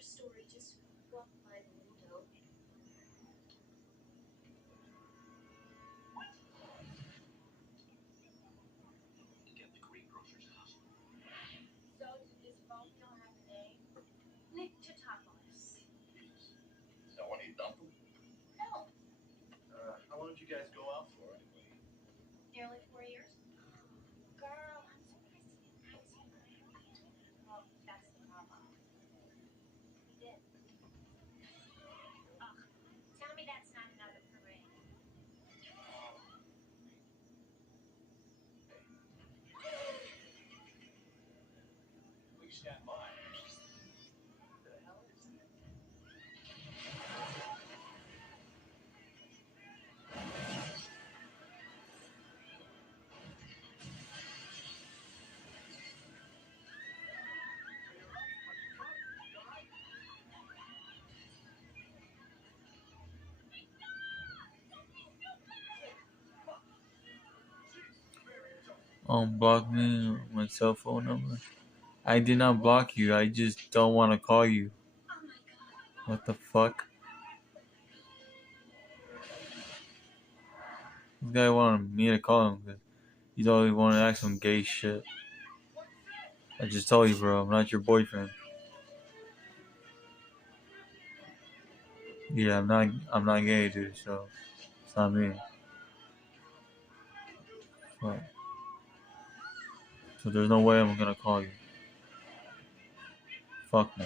your story. Just walk by the window. Get the greengrocer's house. So, did this Romeo have a name? Nick Tatopoulos. So when you dump him? No, How long did you guys go out for anyway? nearly 4 years. Girl, I'm surprised he didn't ask you. Well, that's the problem. He did. Ugh, tell me that's not another parade. Please stand by. The hell is that? Unblock me my cell phone number. I did not block you. I just don't want to call you. What the fuck? This guy wanted me to call him because he's always wanted to ask some gay shit. I just told you, bro. I'm not your boyfriend. Yeah, I'm not gay, dude. So it's not me. What? So there's no way I'm gonna call you. Fuck no.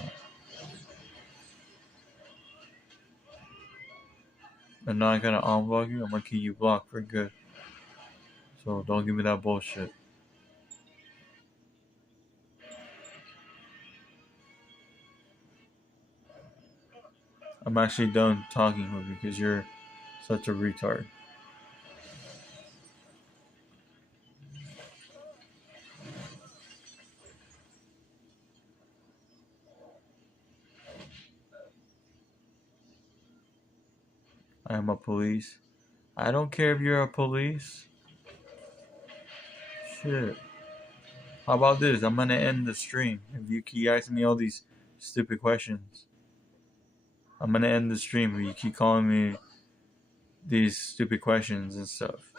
I'm not gonna unblock you. I'm gonna keep you blocked for good. So don't give me that bullshit. I'm actually done talking with you because you're such a retard. I am a police. I don't care if you're a police. Shit. How about this? I'm gonna end the stream. If you keep asking me all these stupid questions, I'm gonna end the stream if you keep calling me these stupid questions and stuff.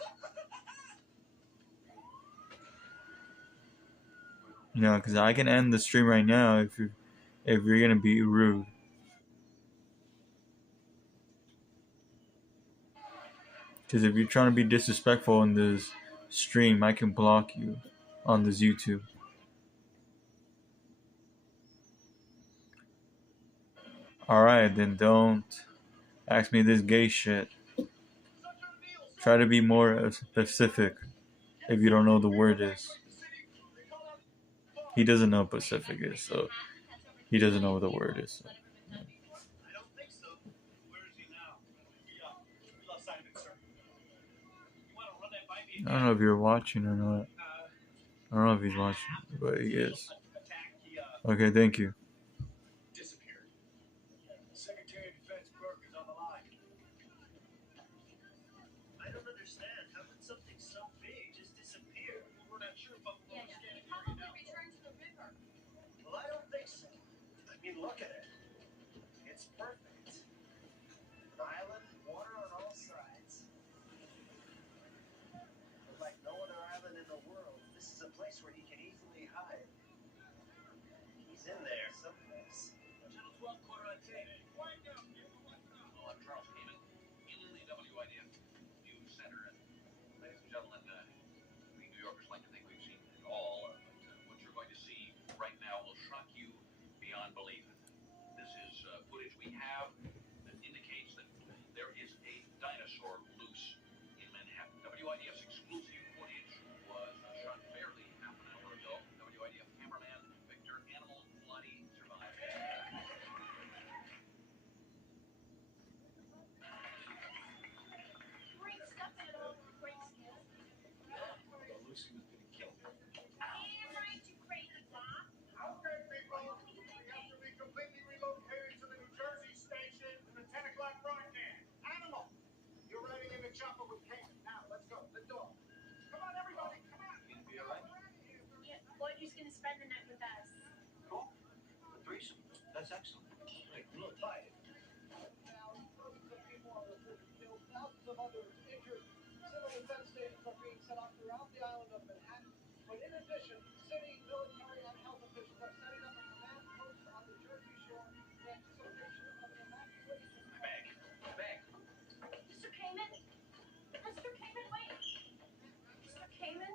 You know, because I can end the stream right now if you're gonna be rude. Because if you're trying to be disrespectful in this stream, I can block you on this YouTube. Alright, then don't ask me this gay shit. Try to be more specific if you don't know what the word is. He doesn't know what Pacific is, so he doesn't know what the word is. So. I don't know if you're watching or not. I don't know if he's watching, but he is. Okay, thank you. Secretary of Defense Burke is on the line. I don't understand. How could something so big just disappear? We're not sure, but we're scanning the area now. Return to the river. Well, I don't think so. I mean, look at it. It's perfect. An island, water on all sides. But like no other island in the world, this is a place where he can easily hide. He's in there someplace. Channel 12, quarter on 10. Quiet down, people. Well, I'm Charles Kaman in the WIDF News Center. And ladies and gentlemen, we New Yorkers like to think we've seen it all. But what you're going to see right now will shock you beyond belief. This is footage we have that indicates that there is a dinosaur loose in Manhattan. WIDF's exclusive footage was shot barely half an hour ago. WIDF cameraman Victor Animal Bloody survived. Great stuff at all. Great skills. Well, Lucy was getting killed. Damn right, you crazy dog. Okay, people, we have to be completely relocated to the New Jersey station for the 10 o'clock broadcast. Animal, you're riding in the chopper with Kate. Now, let's go. The door. Come on, everybody. Come on. You gonna be all right? Yeah, Audrey's gonna spend the night with us. Cool. A threesome. That's excellent. But in addition, city, military, and health officials are setting up a command post on the Jersey Shore in anticipation of an evacuation. My bag. Mr. Kamen? Mr. Kamen, wait! Mr. Kamen?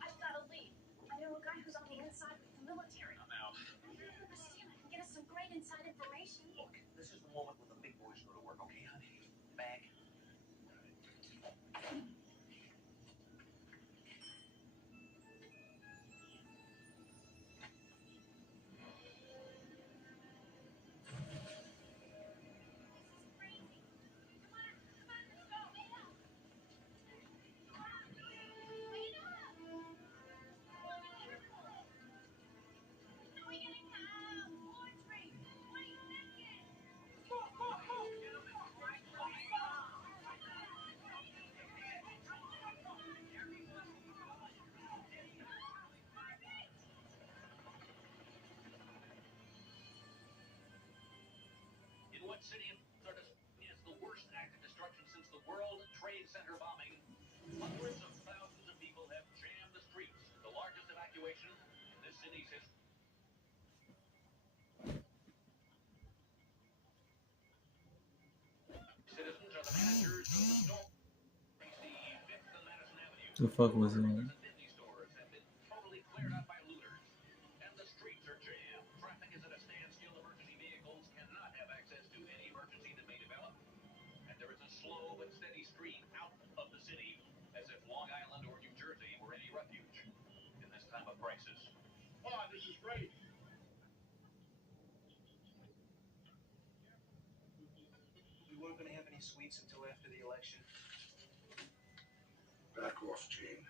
I've got a lead. I know a guy who's on the inside with the military. I'm out. Still, I can get us some great inside information. Look, this is the moment when the big boys go to work, okay, honey? Bag. In what city of is the worst act of destruction since the World Trade Center bombing? Hundreds of thousands of people have jammed the streets. The largest evacuation in this city's history. Citizens are the managers of the store. The 5th and Madison Avenue. The fuck was that? Disney stores have been totally cleared out by looters. And the streets are jammed. Traffic is at a standstill. Emergency vehicles cannot have access to any emergency that may develop. And there is a slow but steady stream out of the city, as if Long Island or New Jersey were any refuge in this time of crisis. Oh, this is great. We weren't going to have any sweets until after the election. Back off, Jane.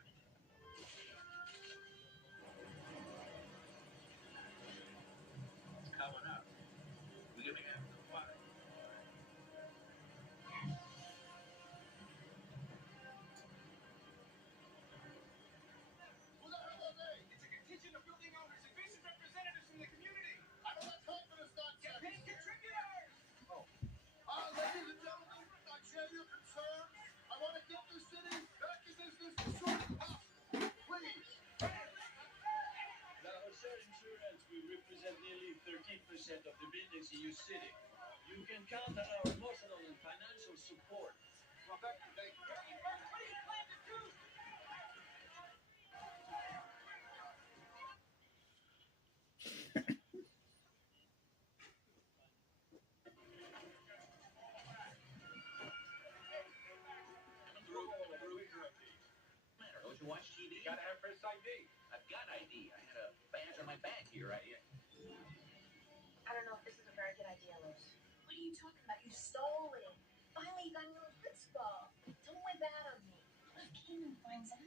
It's coming up. We're gonna have to fight. Who the hell are they? It's a contingent of building owners and basic representatives from the community. I don't have time for this nonsense. Campaign contributors! Oh. Ladies and gentlemen, I share your concerns. I want to get this city back in business as soon as possible. Please. Now, Sir Insurance, we represent nearly 13% of the buildings in your city. You can count on our emotional and financial support. Well, thank you. What do you plan to do? Don't you watch TV? Gotta have Press ID. I've got ID. I had a badge on my back here. I don't know if this is a very good idea, Liz. What are you talking about? You stole it. Finally, you got a little chutzpah. Don't worry bad on me. If Kamen finds out,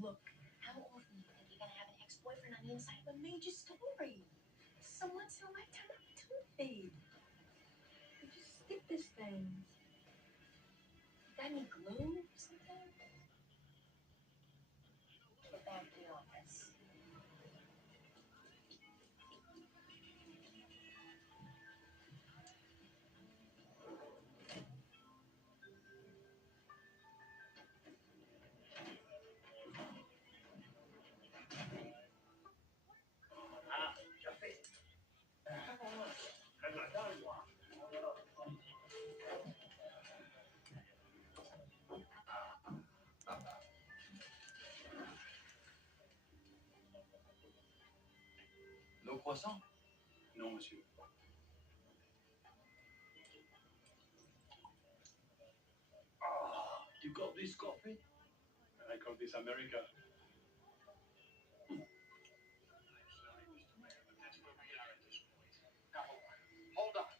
look, how often do you think you're going to have an ex-boyfriend on the inside of a major story? So once in a lifetime opportunity. You just skip this thing. Got any glue or something? Get back to the office. No croissant? No, monsieur. You got this coffee? I call this America. Now, hold on.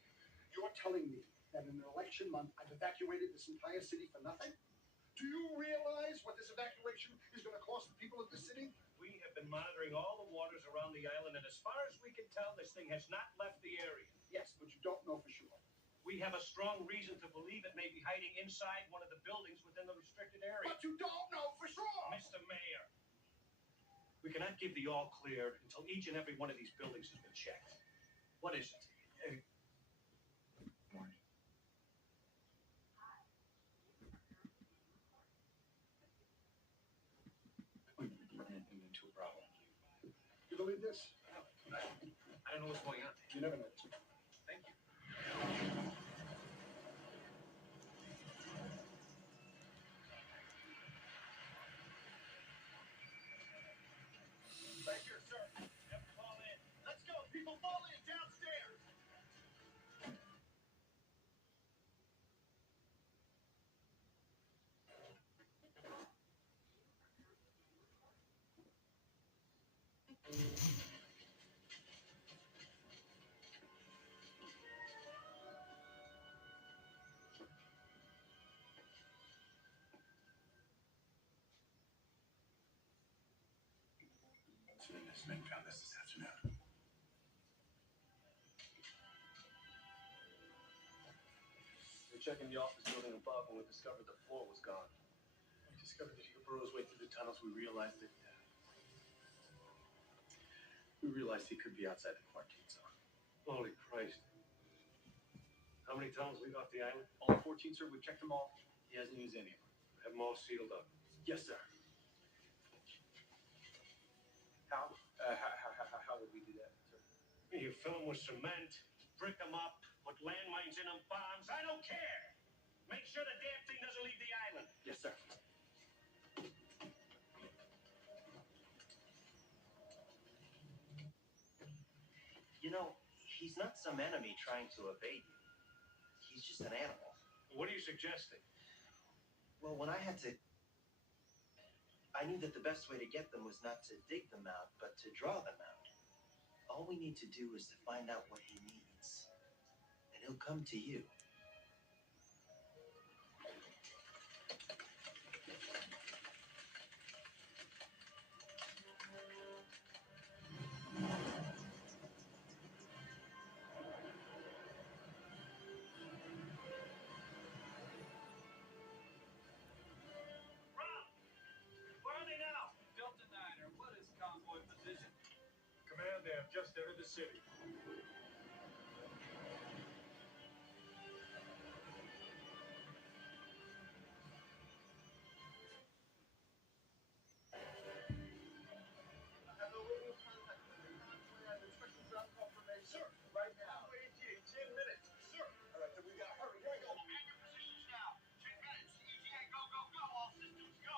You're telling me that in an election month I've evacuated this entire city for nothing? Do you realize what this evacuation is going to cost the people of the city? We have been monitoring all the waters around the island, and as far as we can tell, this thing has not left the area. Yes, but you don't know for sure. We have a strong reason to believe it may be hiding inside one of the buildings within the restricted area. But you don't know for sure! Mr. Mayor, we cannot give the all clear until each and every one of these buildings has been checked. What is it? Into a problem. believe this? I don't know what's going on. You never know. Thank you. Right here, sir. Yep, fall in. Let's go. People fall in downstairs. This man found this afternoon. We were checking the office building above and we discovered the floor was gone. We discovered that he could burrow his way through the tunnels. We realized he could be outside the quarantine zone. Holy Christ. How many tunnels lead off the island? All 14, sir. We've checked them all. He hasn't used any of them. Have them all sealed up. Yes, sir. How? How would we do that, sir? You fill them with cement, brick them up, put landmines in them, bombs. I don't care. Make sure the damn thing doesn't leave the island. Yes, sir. You know, he's not some enemy trying to evade you. He's just an animal. What are you suggesting? Well, when I knew that the best way to get them was not to dig them out, but to draw them out. All we need to do is to find out what he needs. And he'll come to you. Where are they now? Delta 9er, what is convoy position? Command, they have just entered the city. I have no radio contact with the convoy. I'm expecting ground confirmation. Sir, right now. ETA, 10 minutes. Sir. All right, then we gotta hurry. Here we go. Command your positions now. 10 minutes. ETA, go, go, go. All systems go.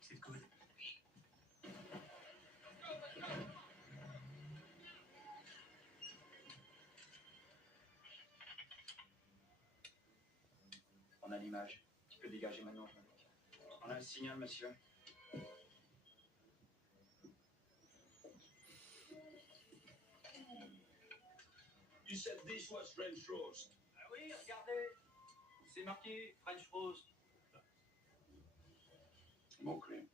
C'est good. On a l'image. Tu peux dégager maintenant. On a le signal, monsieur. You said this was French roast. Oui, regardez. C'est marqué French roast. More cream.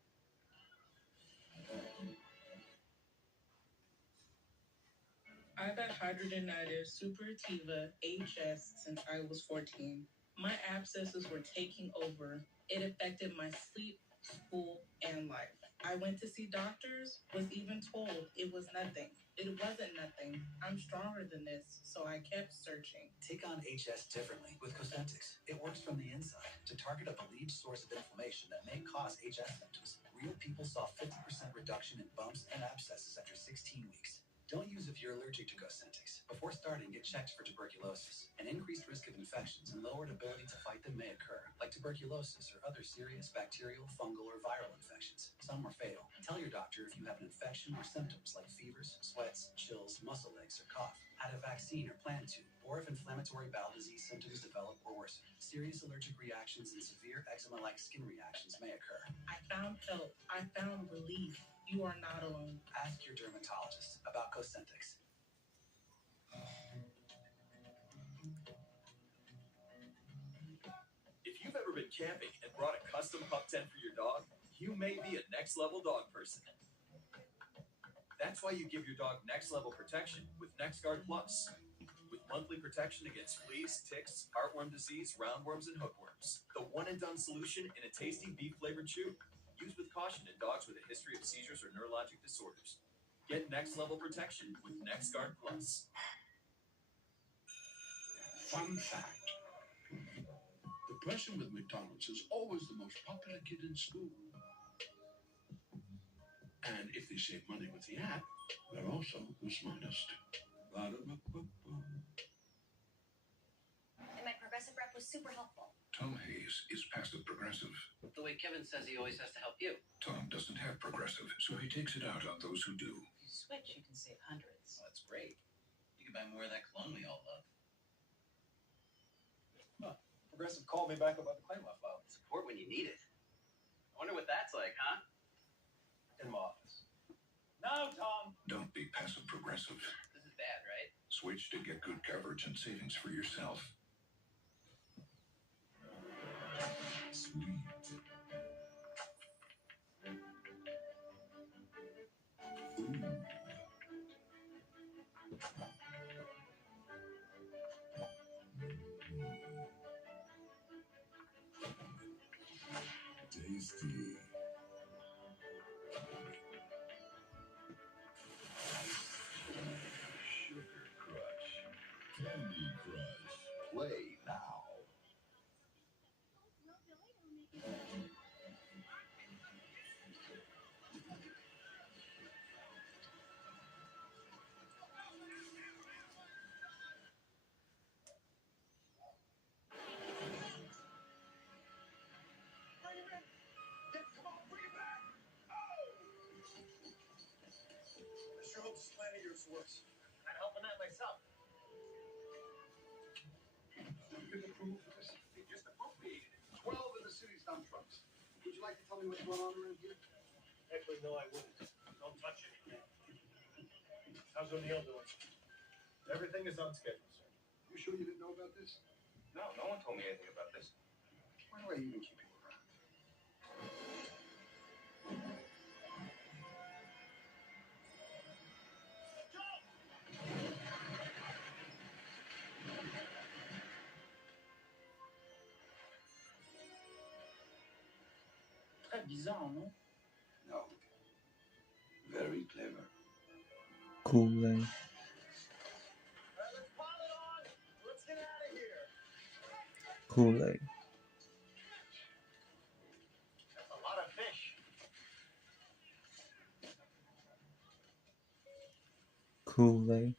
I've had hidradenitis suppurativa HS since I was 14. My abscesses were taking over. It affected my sleep, school, and life. I went to see doctors, was even told it was nothing. It wasn't nothing. I'm stronger than this, so I kept searching. Take on HS differently with Cosentix. It works from the inside to target a believed source of inflammation that may cause HS symptoms. Real people saw 50% reduction in bumps and abscesses after 16 weeks. Don't use if you're allergic to Cosentix. Before starting, get checked for tuberculosis. An increased risk of infections and lowered ability to fight them may occur, like tuberculosis or other serious bacterial, fungal, or viral infections. Some are fatal. Tell your doctor if you have an infection or symptoms like fevers, sweats, chills, muscle aches, or cough. Had a vaccine or plan to, or if inflammatory bowel disease symptoms develop or worsen. Serious allergic reactions and severe eczema-like skin reactions may occur. I found help. I found relief. You are not alone. Ask your dermatologist about Cosentix. If you've ever been camping and brought a custom pup tent for your dog, you may be a next level dog person. That's why you give your dog next level protection with NexGuard Plus. With monthly protection against fleas, ticks, heartworm disease, roundworms, and hookworms. The one and done solution in a tasty beef flavored chew. Used with caution in dogs with a history of seizures or neurologic disorders. Get next level protection with NexGuard Plus. Fun fact. The person with McDonald's is always the most popular kid in school. And if they save money with the app, they're also the smartest. And my progressive rep was super helpful. Tom Hayes is passive progressive. The way Kevin says he always has to help you. Tom doesn't have progressive, so he takes it out on those who do. If you switch, you can save hundreds. Well, that's great. You can buy more of that cologne we all love. Huh. Progressive called me back about the claim I filed. Support when you need it. I wonder what that's like, huh? In my office. No, Tom. Don't be passive progressive. This is bad, right? Switch to get good coverage and savings for yourself. Sweet. Tasty. Sugar Crush. Candy Crush. Play now. Sure hope this plan of yours works. I'm helping out myself. Been approved for this? Just appropriated. 12 of the city's dump trucks. Would you like to tell me what's going on around here? Actually, no, I wouldn't. Don't touch anything. How's O'Neill doing? Everything is on schedule, sir. You sure you didn't know about this? No, no one told me anything about this. Why do I even keep you around? Très bizarre, non? No. Very clever. Kool-Aid. All right, let's pile it on. Let's get out of here. Kool-Aid. That's a lot of fish. Kool-Aid.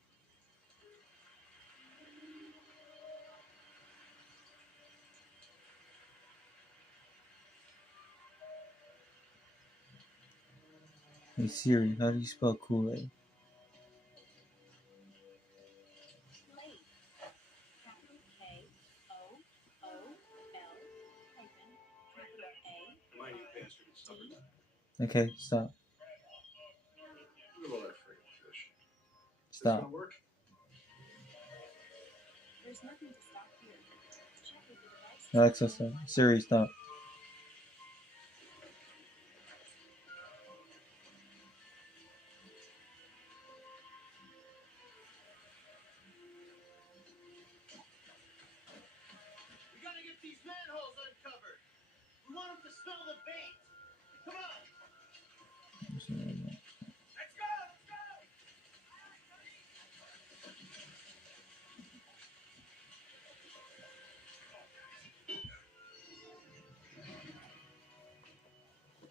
Hey Siri, how do you spell Kool-Aid? Mind you, bastard, it's supper time. Okay, stop. Look at all that freaking fish. Is this Stop. gonna work? There's nothing to stop here. Check with the device. Alexa, stop. Siri, stop. We gotta get these manholes uncovered. We want them to smell the bait. Come on. Let's go. Let's go.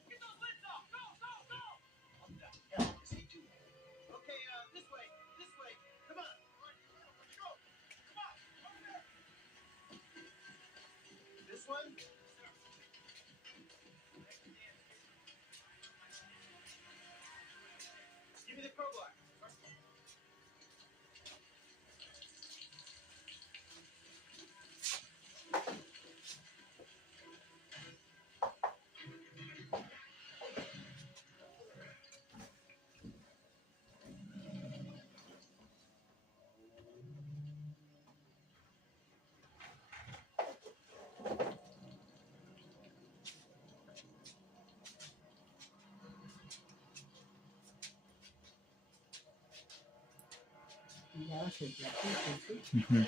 Get those lids off. Go, go, go. What the hell is he doing? Okay, this way. This way. Come on. Let's go. Come on. Over there. This one? Give me the crowbar. Mhm.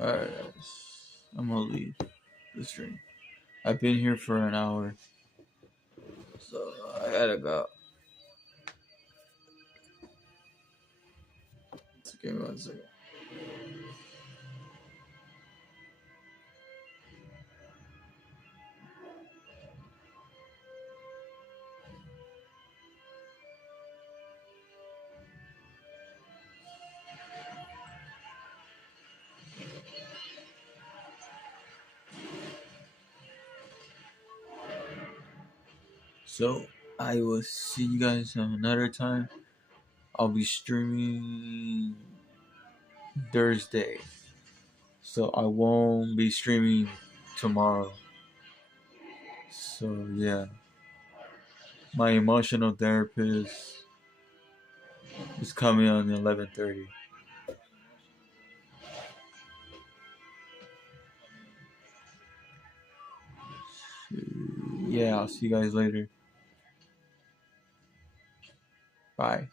Alright, guys. I'm gonna leave the stream. I've been here for an hour, so I gotta go. Give me 1 second. So I will see you guys another time. I'll be streaming Thursday, so I won't be streaming tomorrow. So yeah, my emotional therapist is coming on 11:30. Yeah, I'll see you guys later. Bye.